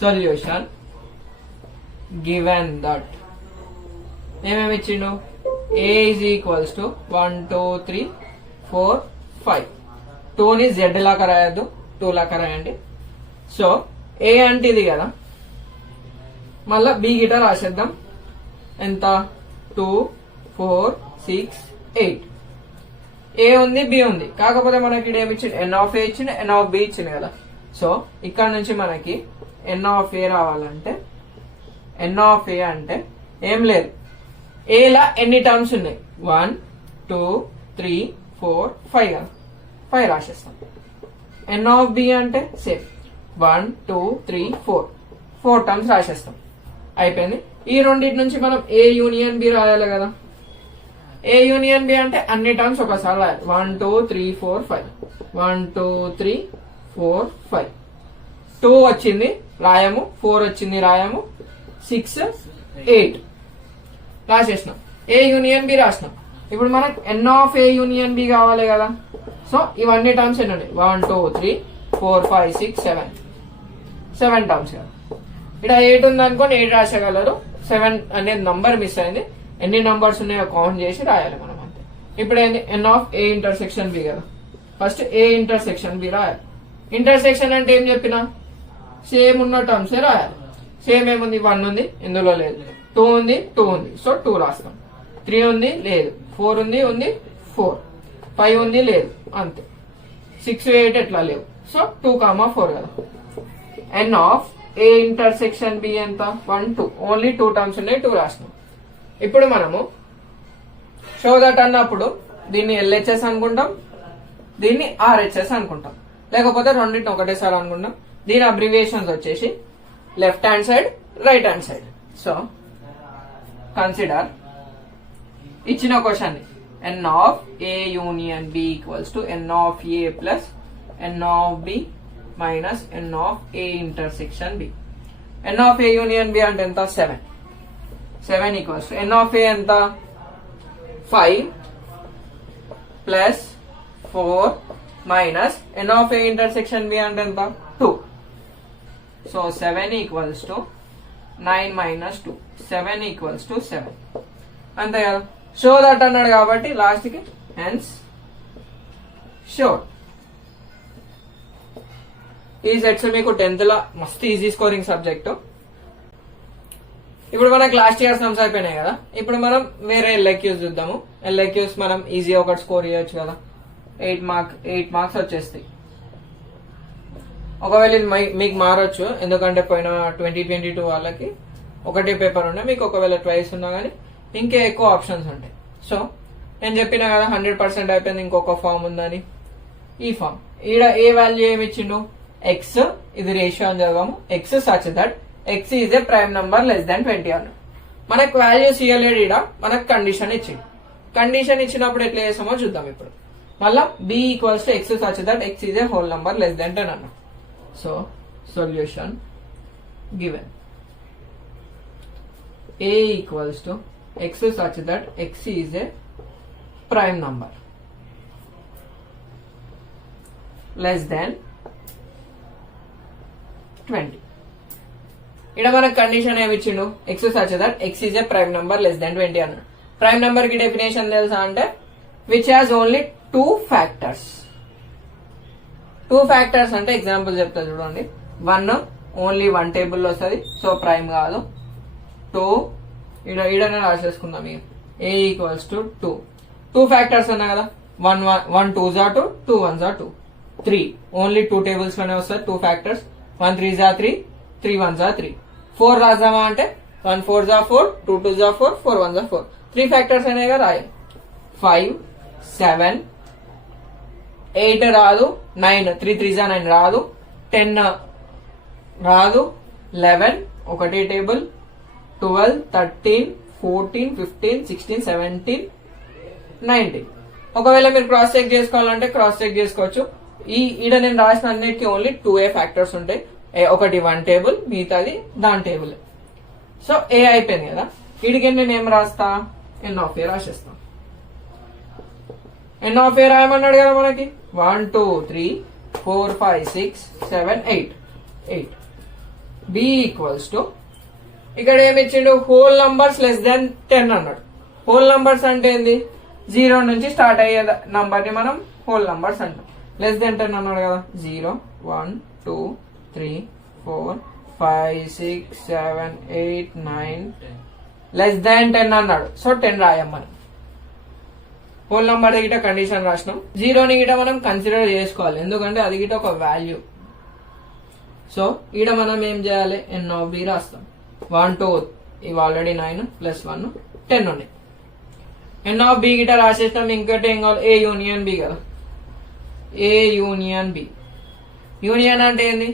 సొల్యూషన్ గివెన్ దట్ ఏమేమి ఇచ్చిండు, ఏ ఈజ్ ఈక్వల్స్ టు 1, 2, 3, 4, 5. 2ని జెడ్ లాగా రాయద్దు, 2 లాగా రాయండి. సో ఏ అంటే ఇది కదా, మళ్ళా బి గిట రాసేద్దాం. ఎంత 2, 4, 6, 8. ఏ ఉంది బి ఉంది. కాకపోతే మనకి ఇక్కడ ఏమి ఇచ్చింది, ఎన్ ఆఫ్ ఏ ఇచ్చింది, ఎన్ ఆఫ్ బి ఇచ్చింది కదా. సో ఇక్కడ నుంచి మనకి ఎన్ ఆఫ్ ఏ రావాలంటే ఎన్ ఆఫ్ ఏ అంటే ఏం లేదు, ఏలా ఎన్ని టర్మ్స్ ఉన్నాయి 1, 2, 3, 4, 5 కదా. 5 రాసేస్తాం. ఎన్ ఆఫ్ బి అంటే సేమ్ 1, 2, 3, 4 టర్మ్స్ రాసేస్తాం. అయిపోయింది. ఈ రెండింటి నుంచి మనం ఏ యూనియన్ బి రాయాలి కదా. ఏ యూనియన్ బి అంటే అన్ని టర్మ్స్ ఒకసారి రాయాలి. 1, 2, 3, 4, 5. 1, 2, 3, 4, 5. 2 వచ్చింది రాయము, 4 వచ్చింది రాయము, 6, 8 రాసేసినాం. ఏ యూనియన్ బి రాసినాం. ఇప్పుడు మనకు ఎన్ ఆఫ్ ఏ యూనియన్ బి కావాలి కదా. సో ఇవన్నీ టర్మ్స్ ఎన్ని 1, 2, 3, 4, 5, 6, 7 టర్మ్స్ కదా. ఇక్కడ 8 ఉంది అనుకోండి, 8 రాసేయగలరు. 7 అనేది నంబర్ మిస్ అయింది. ఎన్ని నంబర్స్ ఉన్నాయో కౌంట్ చేసి రాయాలి మనం అంతే. ఇప్పుడు ఏంది, n of A intersection B కదా. ఫస్ట్ ఏ ఇంటర్సెక్షన్ బి రాయాలి. ఇంటర్సెక్షన్ అంటే ఏం చెప్పినా సేమ్ ఉన్న టర్మ్స్ రాయాలి. సేమ్ ఏముంది, 1 ఉంది, ఇందులో లేదు. 2 ఉంది, 2 ఉంది, సో 2 రాస్తాం. 3 ఉంది, లేదు. 4 ఉంది, 4. 5 ఉంది, లేదు, అంతే. 6, 8 ఎట్లా లేవు. సో 2, 4 కదా. N of A intersection B ఎంత 1, 2. ఓన్లీ 2 టర్మ్స్ ఉన్నాయి, 2 రాసినాం. ఇప్పుడు మనము షో దట్ అన్నప్పుడు దీన్ని ఎల్హెచ్ఎస్ అనుకుంటాం, దీన్ని ఆర్హెచ్ఎస్ అనుకుంటాం, లేకపోతే రెండింటిని ఒకటేసారి అనుకుంటాం. దీని అబ్రివియేషన్స్ వచ్చేసి left hand side, right hand side. So consider ఇచ్చిన question N of A union B equals to N of A plus N of B minus N of A intersection B. N of A union B అంటే ఎంత 7. 7 equals to N of A ఎంత 5 plus 4 minus N of A intersection B అంటే ఎంత 2. So 7 equals to 9 minus 2. 7 equals to 7. అంతే కదా. Show that అన్నాడు కాబట్టి last కి హెన్స్ షో. ఈ సెట్స్ మీకు 10th లో మస్తు ఈజీ స్కోరింగ్ సబ్జెక్టు. ఇప్పుడు మనకు లాస్ట్ ఇయర్ సమ్స్ అయిపోయినాయి కదా. ఇప్పుడు మనం వేరే ఎల్ఐక్యూస్ చూద్దాము. ఎల్ఐక్యూస్ మనం ఈజీ ఒకటి స్కోర్ చేయొచ్చు కదా. 8 మార్క్స్ వచ్చేస్తాయి. ఒకవేళ ఇది మీకు మారొచ్చు, ఎందుకంటే పోయిన 2022 వాళ్ళకి ఒకటే పేపర్ ఉండే, మీకు ఒకవేళ ట్వైస్ ఉన్నా కానీ ఇంకే ఎక్కువ ఆప్షన్స్ ఉంటాయి. సో నేను చెప్పిన కదా 100% అయిపోయింది, ఇంకొక ఫామ్ ఉందని. ఈ ఫామ్ ఈడ ఏ వాల్యూ ఏమి ఇచ్చిండు, ఎక్స్, ఇది రేషియో అని చదవము. X such that x is a prime number less than 20 అన్నాడు. మనకు వాల్యూస్ ఇవ్వలేడు, ఇక్కడ మనకు కండిషన్ ఇచ్చింది. కండిషన్ ఇచ్చినప్పుడు ఎట్లా చేస్తామో చూద్దాం ఇప్పుడు. మళ్ళా b equals to x such that x is A whole number less than 10 అన్నాడు. So solution given a equals to x such that x is a prime number less than 20. ఇక్కడ మనకు కండిషన్ ఏమి ఇచ్చిండు, x such that x is a prime number less than 20 అన్నాడు. Prime number కి definition తెలుసా అంటే which has only 2 factors. 2 factors అంటే example చెప్తా చూడండి. 1 ఓన్లీ 1 టేబుల్ లో వస్తుంది, సో ప్రైమ్ కాదు. 2 ఈడనే రాసేసుకుందాం. a ఈక్వల్స్ టు 2 ఫ్యాక్టర్స్ ఉన్నాయి కదా, 1 2s are 2, 2 1s are 2, 3 only 2 tables లోనే వస్తాయి 2 factors. 1 3s are 3, 3 1s are 3. 4 రాసామా అంటే 1 4s are 4, 2 2s are 4, 4 1s are 4. 3 factors అనేవి కదా రాయాలి. 5 7 8 రాదు, 9 3 3s are 9 రాదు, 10 రాదు, 11 ఒకటి టేబుల్, 12 13 14 15 16 17 19. ఒకవేళ మీరు క్రాస్ చెక్ చేసుకోవాలంటే క్రాస్ చెక్ చేసుకోవచ్చు. ఈడ నేను రాసిన అన్నిటికీ ఓన్లీ 2a ఫ్యాక్టర్స్ ఉంటాయి. ఒకటి 1 టేబుల్, మిగతాది దాని టేబుల్. సో ఏ అయిపోయింది కదా. వీడికి నేను ఏం రాస్తా, ఎన్ ఆఫ్ ఏ రాసేస్తా. ఎన్ ఆఫ్ ఏ రాయమన్నాడు కదా మనకి. 1 2 3 4 5 6 7 8. b ఈక్వల్స్ టు ఇక్కడ ఏమి ఇచ్చిండు, హోల్ నంబర్స్ లెస్ దాన్ 10 అన్నాడు. హోల్ నంబర్స్ అంటే ఏంది, 0 నుంచి స్టార్ట్ అయ్యే నంబర్ ని మనం హోల్ నంబర్స్ అంటాం. లెస్ దాన్ 10 అన్నాడు కదా. 0 1 2 3 4 5 6 7 8 9 లెస్ దాన్ 10 అన్నాడు. సో 10 రాయమ్మని. హోల్ నంబర్ గిట కండిషన్ రాసినాం. 0ని గిట మనం కన్సిడర్ చేసుకోవాలి, ఎందుకంటే అది గిట ఒక వాల్యూ. సో ఈడ మనం ఏం చేయాలి, ఎన్ ఆఫ్ బి రాస్తాం. 1 2 ఇవి ఆల్రెడీ 9 ప్లస్ 1 10 ఉన్నాయి. ఎన్ ఆఫ్ బి గిట రాసేస్తాం. ఇంకోటి ఏం కావాలి, ఏ యూనియన్ బి కదా. ఏ యూనియన్ బి. యూనియన్ అంటే ఏంది,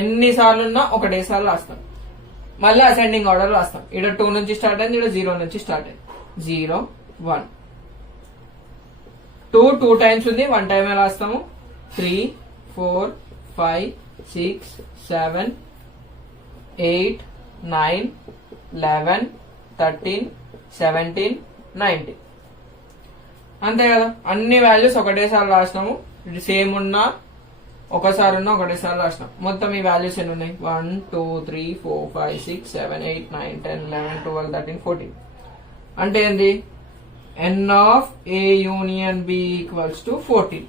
ఎన్నిసార్లు ఉన్నా ఒకటేసారి రాస్తాం. మళ్ళీ అసెండింగ్ ఆర్డర్ రాస్తాం. ఇక్కడ 2 నుంచి స్టార్ట్ అయింది, ఇక్కడ 0 నుంచి స్టార్ట్ అయింది. 0 1 2 2 టైమ్స్ ఉంది, 1 టైమే రాస్తాము. 3 4 5 6 7 8 9 11 13 17 19. అంతే కదా. అన్ని వాల్యూస్ ఒకటేసారి రాసినాము. సేమ్ ఉన్నా ఒకసారి ఉన్నా ఒకటేసారి రాసినాం. మొత్తం ఈ వాల్యూస్ ఎన్ని ఉన్నాయి, 1 2 3 4 5 6 7 8 9 10 11 12 13 14. అంటే ఏంది, n of A union B equals to 14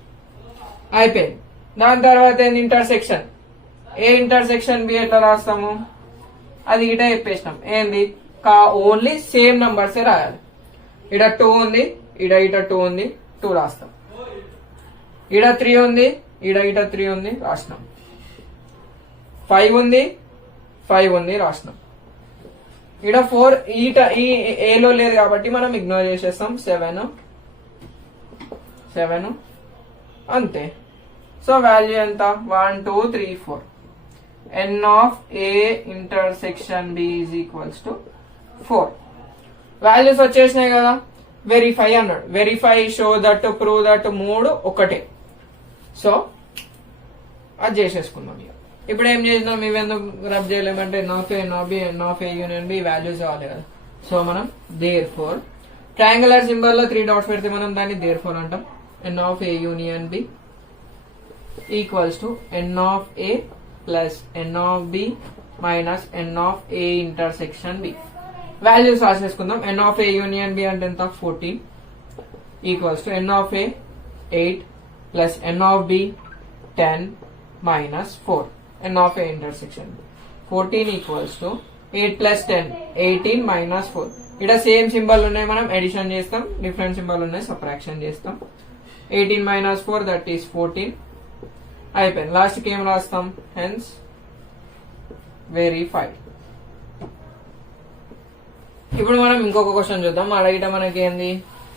అయిపోయింది. దాని తర్వాత ఏంది, ఇంటర్సెక్షన్. ఏ ఇంటర్సెక్షన్ బి ఎట్లా రాస్తాము, అది గిట చెప్పేసినాం. ఏంది, ఓన్లీ సేమ్ నంబర్సే రాయాలి. ఇడ 2 ఉంది, ఇడ 2 ఉంది, 2 రాస్తాం. ఇడ 3 ఉంది, ఇడ 3 ఉంది, రాసినాం. 5 ఉంది, 5 ఉంది, రాసినాం. ఇడ 4 ఈ ఏలో లేదు కాబట్టి మనం ఇగ్నోర్ చేసేస్తాం. 7 అంతే. సో వాల్యూ ఎంత, 1 2 3 4. n of a intersection b is equals to 4. Values వచ్చేసినాయి కదా. వెరిఫై అన్నాడు. Verify, show that, prove that, 3 ఒకటే. సో అది చేసేసుకుందాం. ఇప్పుడు ఏం చేసినాం, ఇవెందుకు రబ్ చేయలేమంటే n of A, n of B, N of A union B values కావాలి కదా. సో మనం దేర్ ఫోర్ ట్రయాంగులర్ సింబల్ లో 3 డాట్స్ పెడితే మనం దాన్ని దేర్ ఫోర్ అంటాం. N of A union B equals to N of A plus N of B minus N of A intersection B. Values రాసేసుకుందాం. N of A union B అంటే ఎంత, 14 equals to N of A 8 plus N of B 10 minus 4 n of A intersection B. 14 equals to 8 plus 10 18 minus 4. ఇక్కడ same symbol ఉన్నాయి, మనం edition చేస్తాం. Different symbol ఉన్నాయి, subtraction చేస్తాం. 18 minus 4 that is 14 అయిపోయింది. Last కి ఏం రాస్తాం, హెన్స్ వెరిఫై. ఇప్పుడు మనం ఇంకొక క్వశ్చన్ చూద్దాం. అడిగితే మనకి ఏంది,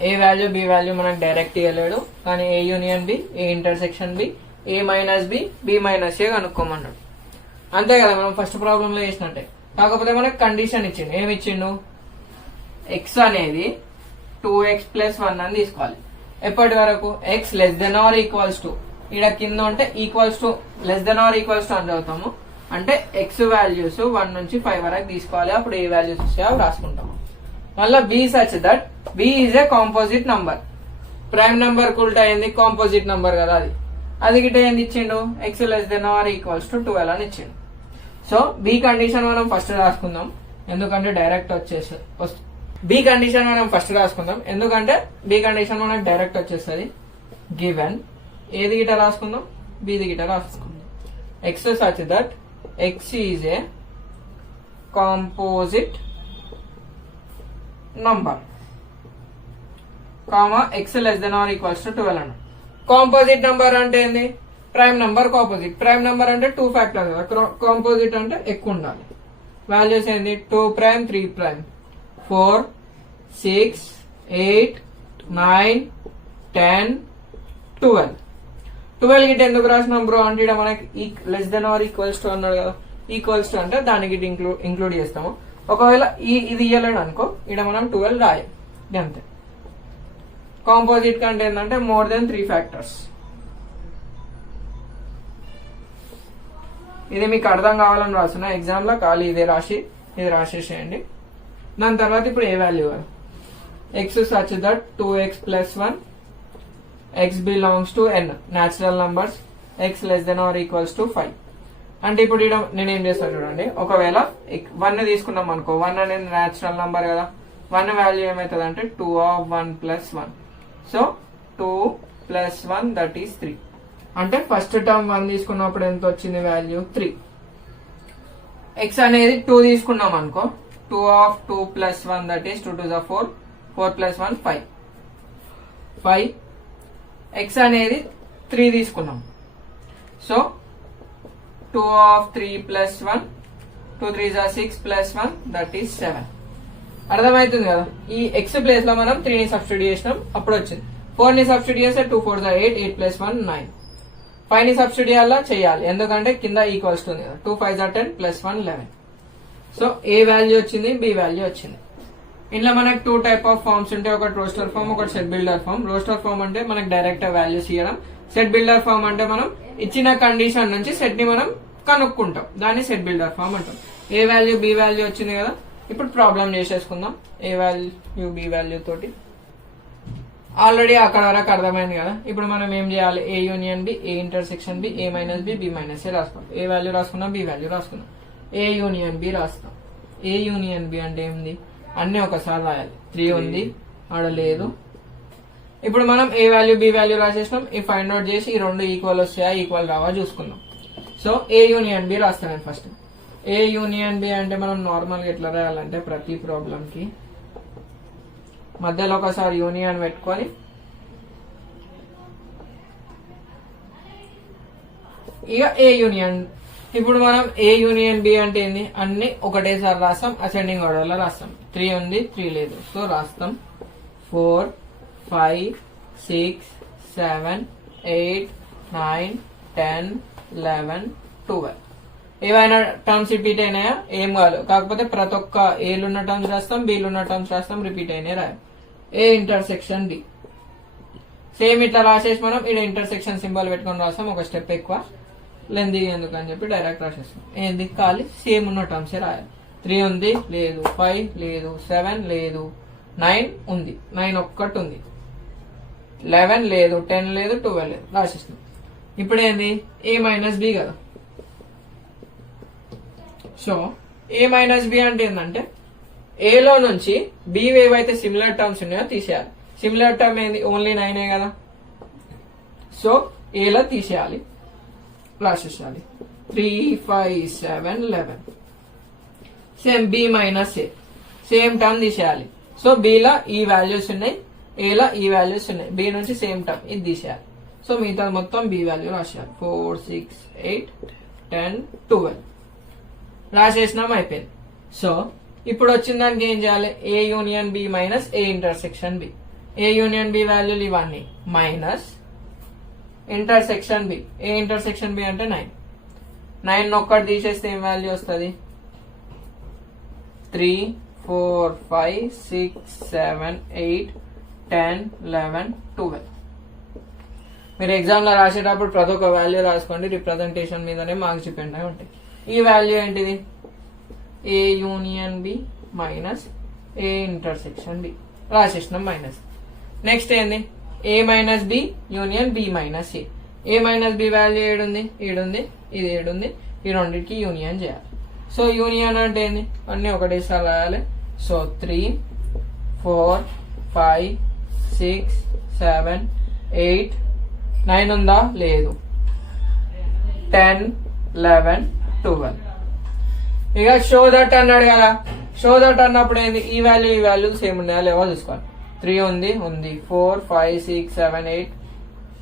ఏ వాల్యూ బి వాల్యూ మనకు డైరెక్ట్ ఇవ్వలేడు, కానీ A union B, A intersection B, A minus B, B minus A కనుక్కోమన్నాడు. అంతే కదా మనం ఫస్ట్ ప్రాబ్లం లో చేసినట్టే. కాకపోతే మనకు కండిషన్ ఇచ్చిండు. ఏమి ఇచ్చిండు? ఎక్స్ అనేది 2x+1 అని తీసుకోవాలి. ఎప్పటి వరకు? X less than or equals to, ఇక్కడ కింద ఉంటే equals to less than or equals to అని చదువుతాము. అంటే ఎక్స్ వాల్యూస్ 1 నుంచి 5 వరకు తీసుకోవాలి. అప్పుడు ఏ వాల్యూస్ వస్తాయో రాసుకుంటాము. మళ్ళీ B such that B is a composite number. Prime number ఉల్టా అయింది కాంపోజిట్ నంబర్ కదా అది గిట్ట ఏంది ఇచ్చిండు? X less than or equals to 12 అని ఇచ్చిండు. సో బి కండిషన్ మనం ఫస్ట్ రాసుకుందాం, ఎందుకంటే డైరెక్ట్ బి కండిషన్ మనం ఫస్ట్ రాసుకుందాం ఎందుకంటే బి కండిషన్ మనకు డైరెక్ట్ వచ్చేస్తుంది. గివెన్ ఏది గిట రాసుకుందాం? బిది గిట రాసుకుందాం. X such that x is a composite number comma x less than or equals to 12 అన్న. కాంపోజిట్ నంబర్ అంటే ఏంది? Prime number composite. Prime number అంటే 2 ఫ్యాక్టర్స్ కదా, కాంపోజిట్ అంటే ఎక్కువ ఉండాలి. వాల్యూస్ ఏంది? 2 ప్రైమ్ 3 ప్రైమ్ 4 6 8 9 10 12. 12 గిట్ ఎందుకు రాసినాం బ్రో అంటే ఇక్కడ మనకి less than or equals to అన్నాడు కదా, ఈక్వల్స్ టు అంటే దానికి ఇంక్లూడ్ చేస్తాము. ఒకవేళ ఇది ఇయ్యలేడు అనుకో, ఇక్కడ మనం 12 రాయాలి అంతే. కాంపోజిట్ కంటే ఏంటంటే మోర్ దెన్ 3 ఫ్యాక్టర్స్. ఇది మీకు అర్థం కావాలని రాస్తున్నా. ఎగ్జామ్ లో ఖాళీ ఇది రాసేసేయండి. దాని తర్వాత ఇప్పుడు A value? X such that 2x+1 x belongs to n natural numbers x less than or equals to 5. అంటే ఇప్పుడు ఇక్కడ నేను ఏం చేస్తాను చూడండి. ఒకవేళ 1 తీసుకున్నాం అనుకో, 1 అనేది న్యాచురల్ నంబర్ కదా, 1 వాల్యూ ఏమవుతుంది అంటే 2(1+1). So 2+1 that is 3. అంటే ఫస్ట్ టర్మ్ 1 తీసుకున్నప్పుడు ఎంత వచ్చింది వాల్యూ? 3. ఎక్స్ అనేది 2 తీసుకున్నాం అనుకో, 2(2+1) దట్ ఈస్ 2 2 4 4+1 5. 5. ఎక్స్ అనేది 3 తీసుకున్నాం, సో 2(3+1) 2 3 6+1 దట్ ఈస్ 7. అర్థమవుతుంది కదా? ఈ ఎక్స్ ప్లేస్ లో మనం 3 ని సబ్స్టిట్యూట్ చేసినాం, అప్పుడు వచ్చింది. 4 ని సబ్స్టిట్యూట్ చేస్తే 2 4 8 8+1 9. 5 ని సబ్స్టిట్యూట్ చేయాలి ఎందుకంటే కింద ఈక్వల్స్ ఉంది కదా, 2 5 10 +1 11. సో ఏ వాల్యూ వచ్చింది? బి వాల్యూ వచ్చింది. ఇంట్లో మనకు 2 టైప్ ఆఫ్ ఫార్మ్స్ ఉంటాయి, ఒకటి రోస్టర్ ఫార్మ్, ఒకటి set builder form. Roster form అంటే మనకు డైరెక్ట్ వాల్యూస్ ఇవ్వడం. సెట్ బిల్డర్ ఫార్మ్ అంటే మనం ఇచ్చిన కండిషన్ నుంచి సెట్ ని మనం కనుక్కుంటాం, దాన్ని సెట్ బిల్డర్ ఫార్మ్ అంటాం. ఏ వాల్యూ బి వాల్యూ వచ్చింది కదా, ఇప్పుడు ప్రాబ్లం చేసేసుకుందాం. ఏ వాల్యూ బి వాల్యూ తోటి ఆల్రెడీ అక్కడ వరకు అర్థమైంది కదా. ఇప్పుడు మనం ఏం చేయాలి? A union B, A intersection B, A minus B, B minus A రాసుకోవాలి. ఏ వాల్యూ రాసుకున్నాం, బి వాల్యూ రాసుకున్నాం. ఏ యూనియన్ బి రాస్తాం. ఏ యూనియన్ బి అంటే ఏంది? అన్ని ఒకసారి రాయాలి. 3 ఉంది, ఆడ లేదు. ఇప్పుడు మనం ఏ వాల్యూ బి వాల్యూ రాసేసినాం. ఈ ఫైండ్ అవుట్ చేసి ఈ రెండు ఈక్వల్ వస్తాయా ఈక్వల్ రావా చూసుకుందాం. సో ఏ యూనియన్ బి రాస్తాను ఫస్ట్. ఏ యూనియన్ బి అంటే మనం నార్మల్ గా ఎట్లా రాయాలంటే ప్రతి ప్రాబ్లం కి మధ్యలో ఒకసారి యూనియన్ పెట్టుకొని ఇక ఏ యూనియన్. ఇప్పుడు మనం ఏ యూనియన్ బి అంటే ఏంది? అన్ని ఒకటేసారి రాస్తాం, అసెండింగ్ ఆర్డర్ లో రాస్తాం. 3 ఉంది, 3 లేదు, సో రాస్తాం 4 5 6 7 8 9 10 11 12. ఏవైనా టర్మ్స్ రిపీట్ అయినాయా? ఏం కాదు. కాకపోతే ప్రతి ఒక్క ఏలున్న టర్మ్స్ రాస్తాం, బీలున్న టర్మ్స్ రాస్తాం, రిపీట్ అయినాయి రాయాలి. ఏ ఇంటర్సెక్షన్ బి సేమ్ ఇట్లా రాసేసి మనం ఇక్కడ ఇంటర్సెక్షన్ సింబల్ పెట్టుకొని రాస్తాం. ఒక స్టెప్ ఎక్కువ లెంది ఎందుకని చెప్పి డైరెక్ట్ రాసేస్తాం. ఏంది? ఖాళీ సేమ్ ఉన్న టర్మ్స్ రాయాలి. 3 ఉంది, లేదు. 5 లేదు, 7 లేదు, 9 ఉంది, 9 ఒక్కటి ఉంది, 11 లేదు, 10 లేదు, 12 లేదు, రాసేస్తాం. ఇప్పుడు ఏంది? ఏ మైనస్ బి కదా. సో ఏ మైనస్ బి అంటే ఏంటంటే ఏలో నుంచి బి ఏవైతే సిమిలర్ టర్మ్స్ ఉన్నాయో తీసేయాలి. సిమిలర్ టర్మ్ ఏంది? ఓన్లీ 9 కదా, సో ఏలో తీసేయాలి, రాసేసాలి. 3 5 7 11. సేమ్ బి మైనస్ ఏ, సేమ్ టర్మ్ తీసేయాలి. సో బిలో ఈ వాల్యూస్ ఉన్నాయి, ఏలో ఈ వాల్యూస్ ఉన్నాయి, బి నుంచి సేమ్ టర్మ్ ఇది తీసేయాలి. సో మిగతా మొత్తం బి వాల్యూ రాసేయాలి. 4 6 8 10 12 రాసేసినాం, అయిపోయింది. సో ఇప్పుడు వచ్చిన దానికి ఏం చేయాలి? A union B minus A intersection B. A union B వాల్యూలు ఇవన్నీ minus intersection B. A intersection B అంటే 9. 9 ఒక్కటి తీసేస్తే ఏం వాల్యూ వస్తుంది? 3, 4, 5, 6, 7, 8, 10, 11, 12. మీరు ఎగ్జామ్లో రాసేటప్పుడు ప్రతి ఒక్క వాల్యూ రాసుకోండి, రిప్రజెంటేషన్ మీదనే మార్క్స్ డిపెండ్ అయి ఉంటాయి. ఈ వాల్యూ ఏంటిది? A union B minus A intersection B రాసేసినాం మైనస్. నెక్స్ట్ ఏంది? A minus B union B minus A. A minus B value ఏడుంది? ఈడుంది, ఇది ఏడుంది, ఈ రెండింటికి యూనియన్ చేయాలి. సో యూనియన్ అంటే ఏంది? అన్నీ ఒకటేసారి రాయాలి. సో 3, 4, 5, 6, 7, 8, 9 ఉందా? లేదు. 10, 11, 12. ఇక షో దట్ అన్నాడు కదా. షో దట్ అన్నప్పుడు ఏంది? ఈ వాల్యూ సేమ్ ఉన్నాయా లేవో చూసుకోవాలి. 3 ఉంది, 4, 5, 6, 7, 8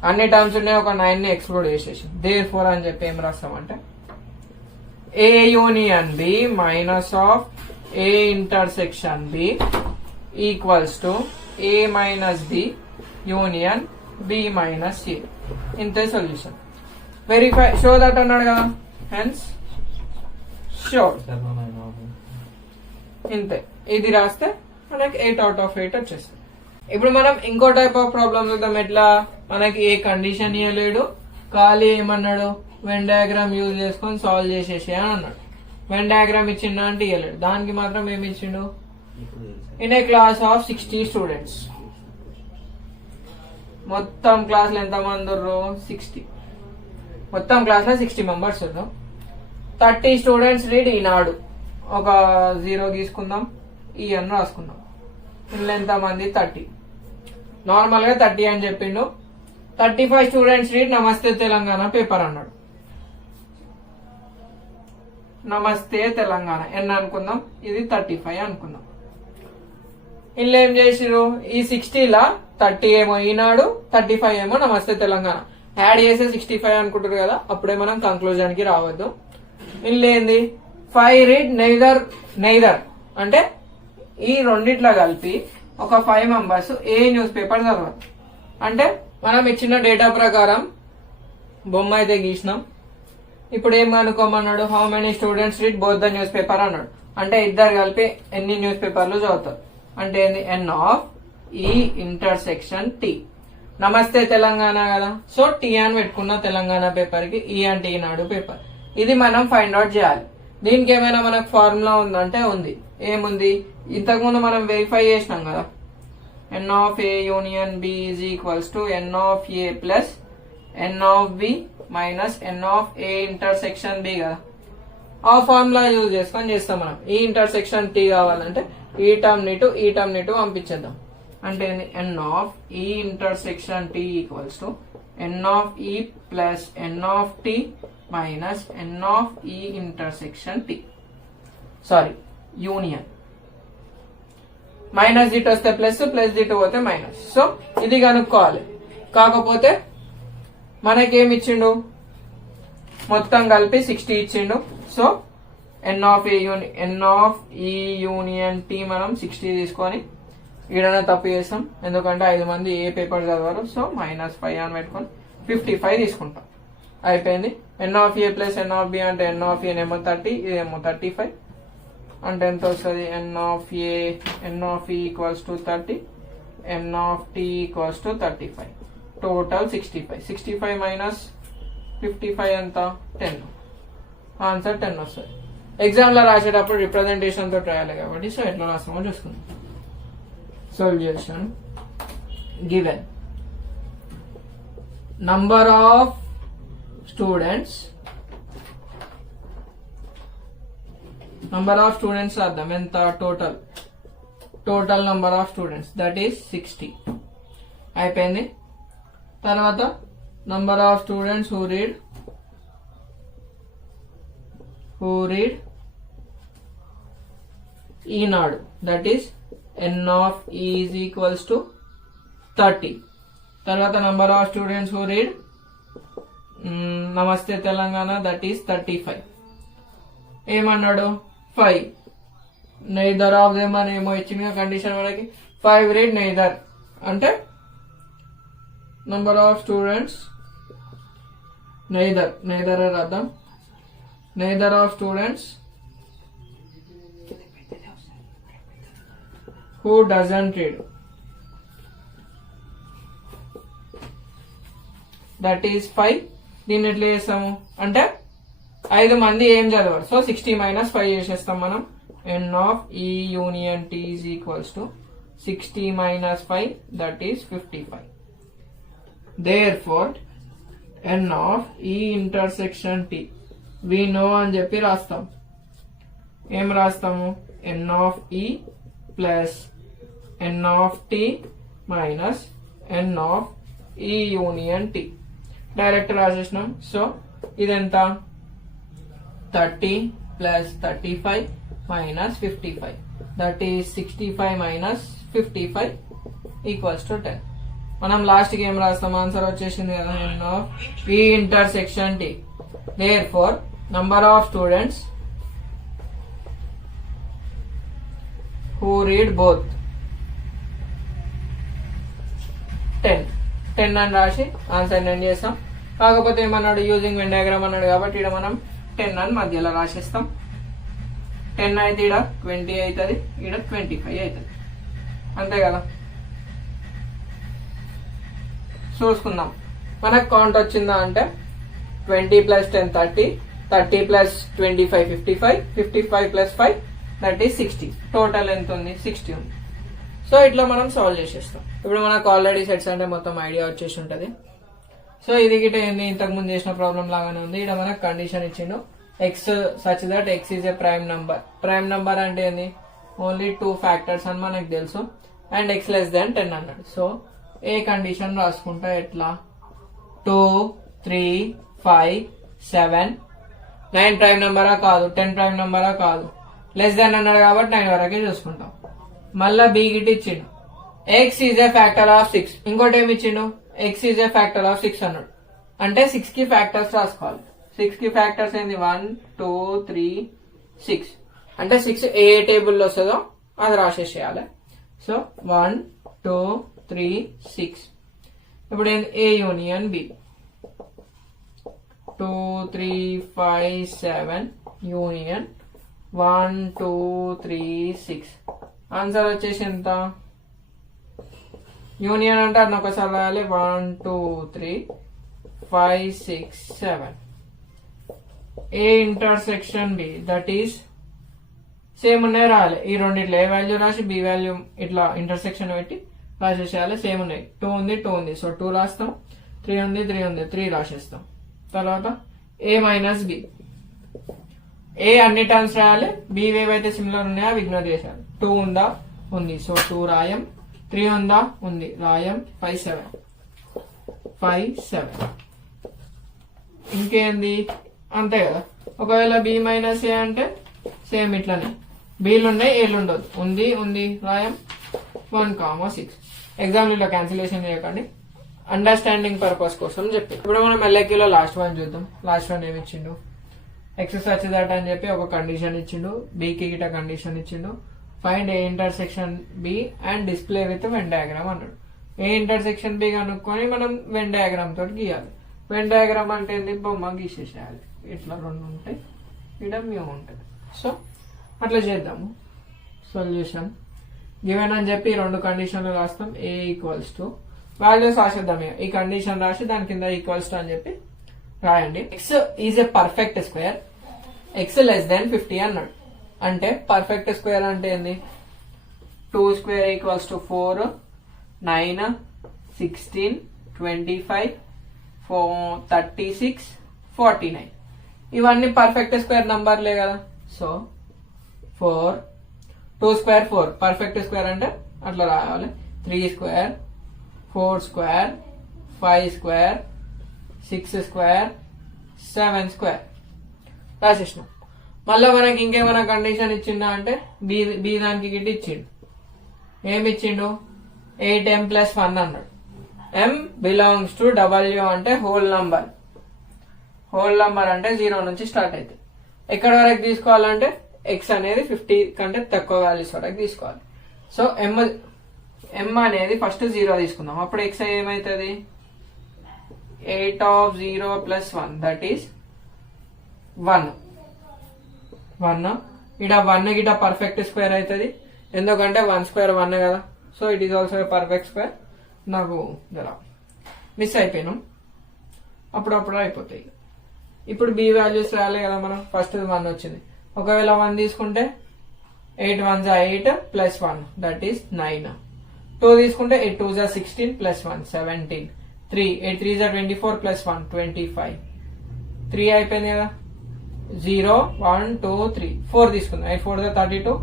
అన్ని టర్మ్స్ ఉన్నాయి. ఒక 9 ని ఎక్స్క్లూడ్ చేసేసి దేర్ ఫోర్ అని చెప్పి ఏం రాస్తామంటే A union B minus of A intersection B equals to A minus B union B minus A. ఇంతే సొల్యూషన్. వెరిఫై షో దట్ అన్నాడు కదా, హెన్స్ షో. ఇంతే. ఇది రాస్తే మనకి 8 out of 8 వచ్చేస్తుంది. ఇప్పుడు మనం ఇంకో టైప్ ఆఫ్ ప్రాబ్లమ్ చూద్దాం. ఎట్లా? మనకి ఏ కండిషన్ ఇవ్వలేడు, ఖాళీ ఏమన్నాడు? వెన్ డయాగ్రామ్ యూజ్ చేసుకొని సాల్వ్ చేసేసి అని అన్నాడు. వెన్ డయాగ్రామ్ ఇచ్చిండు అంటే ఇవ్వలేడు. దానికి మాత్రం ఏమి ఇచ్చిండు? In a class of 60 students. మొత్తం క్లాస్ లో ఎంత మంది ఉన్నారు? 60. మొత్తం క్లాస్ లో 60 మెంబర్స్ ఉన్నారు. 30 స్టూడెంట్స్ రీడ్ ఈనాడు. ఒక 0 గీసుకుందాం, ఈ అని రాసుకుందాం. ఇందులో ఎంత మంది? 30. నార్మల్ గా 30 అని చెప్పిండు. 35 students read Namaste Telangana paper అన్నాడు. నమస్తే తెలంగాణ ఎన్ అనుకుందాం, ఇది 35 అనుకుందాం. ఇందులో ఏం చేసిరు? ఈ 60లా 30 ఏమో ఈనాడు, 35 ఏమో నమస్తే తెలంగాణ. యాడ్ చేస్తే 65 అనుకుంటారు కదా, అప్పుడే మనం కంక్లూజన్ కి రావద్దు. ఇందులో ఏంది? 5 రీడ్ నైదర్ అంటే ఈ రెండిట్లో కలిపి ఒక 5 మెంబర్స్ ఏ న్యూస్ పేపర్ చదవాలి. అంటే మనం ఇచ్చిన డేటా ప్రకారం బొమ్మ అయితే గీసినాం. ఇప్పుడు ఏం అనుకోమన్నాడు? How many students read both the news paper అన్నాడు. అంటే ఇద్దరు కలిపి ఎన్ని న్యూస్ పేపర్లు చదువుతారు అంటే ఏంది? N of E intersection tea. నమస్తే తెలంగాణ కదా, సో టీ అని పెట్టుకున్న తెలంగాణ పేపర్ కి, ఈ అంటే ఈనాడు పేపర్. ఇది మనం ఫైండ్ అవుట్ చేయాలి. దీనికి ఏమైనా మనకు ఫార్ములా ఉందంటే ఉంది. ఏముంది? ఇంతకుముందు మనం వెరిఫై చేసినాం కదా, n of A union B is equals to N of A plus N of B minus N of A intersection B కదా. ఆ ఫార్ములా యూజ్ చేసుకొని చేస్తాం మనం. ఈ ఇంటర్సెక్షన్ టీ కావాలంటే ఈ టర్మ్ ని టు పంపించేద్దాం. అంటే n of E intersection T equals to N of E plus N of T minus N of E intersection T. Sorry, union. Minus దిట్ వస్తే ప్లస్, ప్లస్ దిట్ పోతే మైనస్. సో ఇది కనుక్కోవాలి. కాకపోతే మనకేమి ఇచ్చిండు? మొత్తం కలిపి 60 ఇచ్చిండు. సో ఎన్ ఆఫ్ ఈ యూనియన్ టీ మనం 60 తీసుకొని ఈడనే తప్పు చేస్తాం, ఎందుకంటే 5 మంది ఏ పేపర్ చదవరు. సో -5 అని పెట్టుకొని 55 తీసుకుంటాం. అయిపోయింది. N of A plus N of B అంటే ఎన్ ఆఫ్ ఏనేమో 30, ఇదేమో 35 అంటే ఎంత వస్తుంది? N of E equals to 30, n of T equals to 35. Total 65. 65 minus 55 ఎంత? 10. ఆన్సర్ 10 వస్తుంది. ఎగ్జామ్ లో రాసేటప్పుడు రిప్రజెంటేషన్ తో రాయాలి కాబట్టి సో ఎట్లా రాస్తామో చూసుకుందాం. Solution given number of students రాద్దాం. ఎంత? Total number of students that is 60. అయిపోయింది. తర్వాత number of students who read Eenadu that is n of E is equals to 30. తర్వాత number of students who read Namaste Telangana that is 35. ఏమన్నాడు? 5. Neither of them అని ఏమో ఇచ్చిన condition మనకి. 5 రీడ్ నైదర్ అంటే number of students neither రాద్దాం. neither of students who doesn't read, that is 5. దీన్ని ఎట్లా చేస్తాము అంటే 5 మంది ఏం చదవరు, సో 60 - 5 చేసేస్తాం మనం. n of E union T is equals to 60 - 5, that is 55. Therefore n of E intersection T we know అని చెప్పి రాస్తాం. ఏం రాస్తాము? n of E plus n of T minus n of E union T direct రాసేసినాం. So ఇదెంత? 30 plus 35 minus 55, that is 65 minus 55 equals to 10. మనం last కి ఏం రాస్తాం? ఆన్సర్ వచ్చేసింది కదా, n of E intersection T. Therefore number of students who read both 10 అని రాసి ఆన్సర్ ఎండ్ చేస్తాం. కాకపోతే ఏమన్నాడు? యూజింగ్ వెన్ డయాగ్రామ్ అన్నాడు కాబట్టి ఇక్కడ మనం 10 అని మధ్యలో రాసేస్తాం. 10 అయితే ఇక్కడ 20 అవుతుంది, ఇక్కడ 25 అవుతుంది, అంతే కదా. చూసుకుందాం మనకు కౌంట్ వచ్చిందా అంటే 20 + 10 30, 30 + 25 55, 55 + 5 that is 60. టోటల్ ఎంత ఉంది? 60 ఉంది. సో ఇట్లా మనం సాల్వ్ చేసేస్తాం. ఇప్పుడు మనకు ఆల్రెడీ సెట్స్ అంటే మొత్తం ఐడియా వచ్చేసి ఉంటుంది. సో ఇది గిట ఏంది? ఇంతకు ముందు చేసిన ప్రాబ్లం లాగానే ఉంది. ఇక్కడ మనకు కండిషన్ ఇచ్చిండు X such that x is a prime number. Prime number అంటే ఏంది? ఓన్లీ 2 ఫ్యాక్టర్స్ అని మనకు తెలుసు, అండ్ ఎక్స్ లెస్ దాన్ 10 అన్నాడు. సో ఏ కండిషన్ రాసుకుంటా ఎట్లా? 2 3 5 7 9 ప్రైమ్ నంబరా కాదు, 10 ప్రైమ్ నంబరా కాదు, లెస్ దాన్ అన్నాడు కాబట్టి 9 వరకే చూసుకుంటాం. మళ్ళా బి గిట్ ఇచ్చిండు X is A factor of 6. ఇంకోటి ఏమి ఇచ్చిండు? X is A factor of 6 అన్నాడు. అంటే 6 కి ఫ్యాక్టర్స్ రాసుకోవాలి. 6 కి ఫ్యాక్టర్స్ ఏంది? 1 2 3 6. అంటే 6 ఏ టేబుల్ లో వస్తుందో అది రాసేసేయాలి. సో 1 2 3 6. ఇప్పుడు ఏ యూనియన్ బి 2 3 5 7 యూనియన్ 1 2 3 6. ఆన్సర్ వచ్చేసి ఎంత? యూనియన్ అంటే అన్న ఒకసారి రాయాలి. 1 2 3 5 6 7. A intersection B that is same ఉన్నాయి రాయాలి. ఈ రెండిట్లో ఏ వాల్యూ రాసి బి వాల్యూ ఇట్లా ఇంటర్సెక్షన్ పెట్టి రాసేసేయాలి. సేమ్ ఉన్నాయి. 2 ఉంది 2 ఉంది, సో 2 రాస్తాం. 3 ఉంది 3 ఉంది, 3 రాసేస్తాం. తర్వాత ఏ మైనస్ బి. ఏ అన్ని టర్మ్స్ రాయాలి, బి ఏవైతే సిమిలర్ ఉన్నాయో అవి ఇగ్నోర్ చేసేయాలి. 2 ఉందా? ఉంది, సో 2 రాయం. 3 ఉందా? ఉంది, రాయం. 5 7 5 7. ఇంకేంది? అంతే కదా. ఒకవేళ బి మైనస్ ఏ అంటే సేమ్ ఇట్లానే, బీలు ఉన్నాయి ఏలు ఉండదు. ఉంది ఉంది, రాయం. 1 6. ఎగ్జాంపుల్ ఇట్లా క్యాన్సిలేషన్ చేయకండి, అండర్స్టాండింగ్ పర్పస్ కోసం చెప్పి. ఇప్పుడు మనం ఎల్ఐక్యూలో లాస్ట్ వన్ చూద్దాం. లాస్ట్ వన్ ఏమి ఇచ్చిండు? ఎక్స్ సచ్ దట్ అని చెప్పి ఒక కండిషన్ ఇచ్చిండు, బికి గిట కండిషన్ ఇచ్చిండు. Find A intersection B and display with Venn diagram అన్నాడు. ఏ ఇంటర్సెక్షన్ బి కనుక్కొని మనం వెన్ డయాగ్రామ్ తోటి గీయాలి. వెన్ డయాగ్రామ్ అంటే ఏంటి? బొమ్మ గీసేసేయాలి. ఇట్లా 2 ఉంటాయి, ఇక్కడ మ్యూ ఉంటుంది. సో అట్లా చేద్దాము. సొల్యూషన్ గివెన్ అని చెప్పి 2 కండిషన్లు రాస్తాం. ఏ ఈక్వల్స్ టు వాల్యూస్ రాసేద్దాం. ఈ కండిషన్ రాసి దాని కింద ఈక్వల్స్ టు అని చెప్పి రాయండి. X is a perfect square, X less దాన్ 50 అన్నాడు. అంటే పర్ఫెక్ట్ స్క్వేర్ అంటే ఏంది? 2 స్క్వేర్ ఈక్వల్స్ టు 4 9 16 25 36 49. ఇవన్నీ పర్ఫెక్ట్ స్క్వేర్ నంబర్లే కదా. సో 4 2 స్క్వేర్ 4 పర్ఫెక్ట్ స్క్వేర్ అంటే అట్లా రాయాలి. 3 square 4 square 5 square 6 square 7 square రాసేసినాం. మళ్ళీ మనకి ఇంకేమైనా కండిషన్ ఇచ్చిందా అంటే బి దానికి గిట్టి ఇచ్చిండు. ఏమి ఇచ్చిండు? 8m + 1 అన్నాడు. m బిలాంగ్స్ టు డబ్ల్యూ అంటే హోల్ నంబర్. హోల్ నంబర్ అంటే 0 నుంచి స్టార్ట్ అవుతుంది. ఎక్కడ వరకు తీసుకోవాలంటే ఎక్స్ అనేది 50 కంటే తక్కువ వాల్యూస్ వరకు తీసుకోవాలి. సో m అనేది ఫస్ట్ 0 తీసుకుందాం. అప్పుడు ఎక్స్ ఏమవుతుంది? 8 of 0 + 1 దట్ ఈస్ 1. 1 ఇడ 1 గిట పర్ఫెక్ట్ స్క్వేర్ అవుతుంది ఎందుకంటే 1 స్క్వేర్ 1 కదా so it is also perfect square నాకు జరా మిస్ అయిపోయినాం అప్పుడప్పుడు అయిపోతాయి ఇప్పుడు బి వాల్యూస్ రాలే కదా మనం ఫస్ట్ 1 వచ్చింది ఒకవేళ 1 తీసుకుంటే 8 1 8 ప్లస్ 1 దట్ ఈస్ 9 2 తీసుకుంటే 8 2 16 ప్లస్ 1 17 3 8 3 24 ప్లస్ 1 25 3 అయిపోయింది కదా 0 1 2 3 4 తీసుకుందాం 8 4 32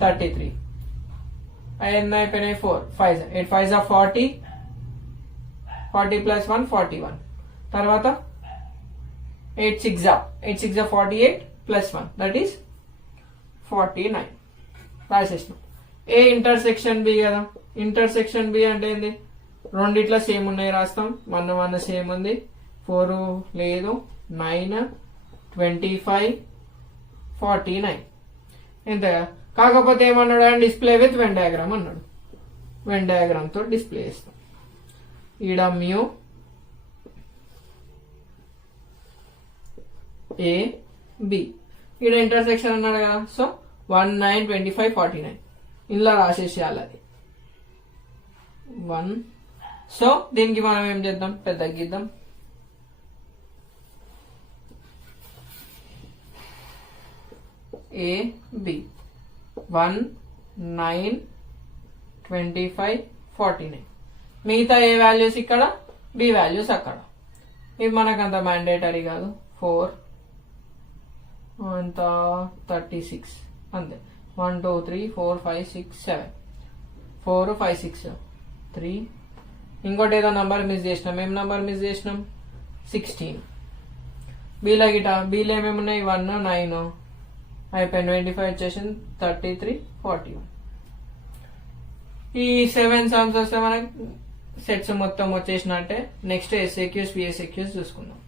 33 ఎన్ని అయిపోయినాయి 4 5 8 5 40 40 ప్లస్ 1 41 తర్వాత 8 6 48 ప్లస్ 1 దట్ ఈస్ 49 రాసేసినాం ఏ ఇంటర్సెక్షన్ బి కదా ఇంటర్సెక్షన్ బి అంటే ఏంది రెండిట్లా సేమ్ ఉన్నాయి రాస్తాం 1 1 సేమ్ ఉంది 4 లేదు 9 25 49 ఎంతగా కాకపోతే ఏమన్నాడు అని డిస్ప్లే విత్ వెన్ డయాగ్రామ్ అన్నాడు వెన్ డయాగ్రామ్ తో డిస్ప్లే చేస్తాం ఈడ మ్యూ ఏ బి ఈడ ఇంటర్సెక్షన్ అన్నాడు కదా సో 1 9 25 49 ఇలా రాసేసేయాలి అది 1 సో దీనికి మనం ఏం చేద్దాం పెద్ద తగ్గిద్దాం ఏ బి 1 9 25 49 మిగతా ఏ వాల్యూస్ ఇక్కడ బి వాల్యూస్ అక్కడ ఇది మనకంత మ్యాండేటరీ కాదు 4 అంత 36 అంతే 1 2 3 4 5 6 7 4 5 6 3 ఇంకోటి ఏదో నంబర్ మిస్ చేసినాం ఏం నంబర్ మిస్ చేసినాం 16 బీలో గిట బీలో ఏమేమి ఉన్నాయి 1 9 అయిపోయింది 25 వచ్చేసింది 33 41 ఈ 7 సమ్స్ వస్తే మనకి సెట్స్ మొత్తం వచ్చేసినట్టే నెక్స్ట్ ఎస్ఏక్యూస్ పిఎస్ఏక్యూస్ చూసుకుందాం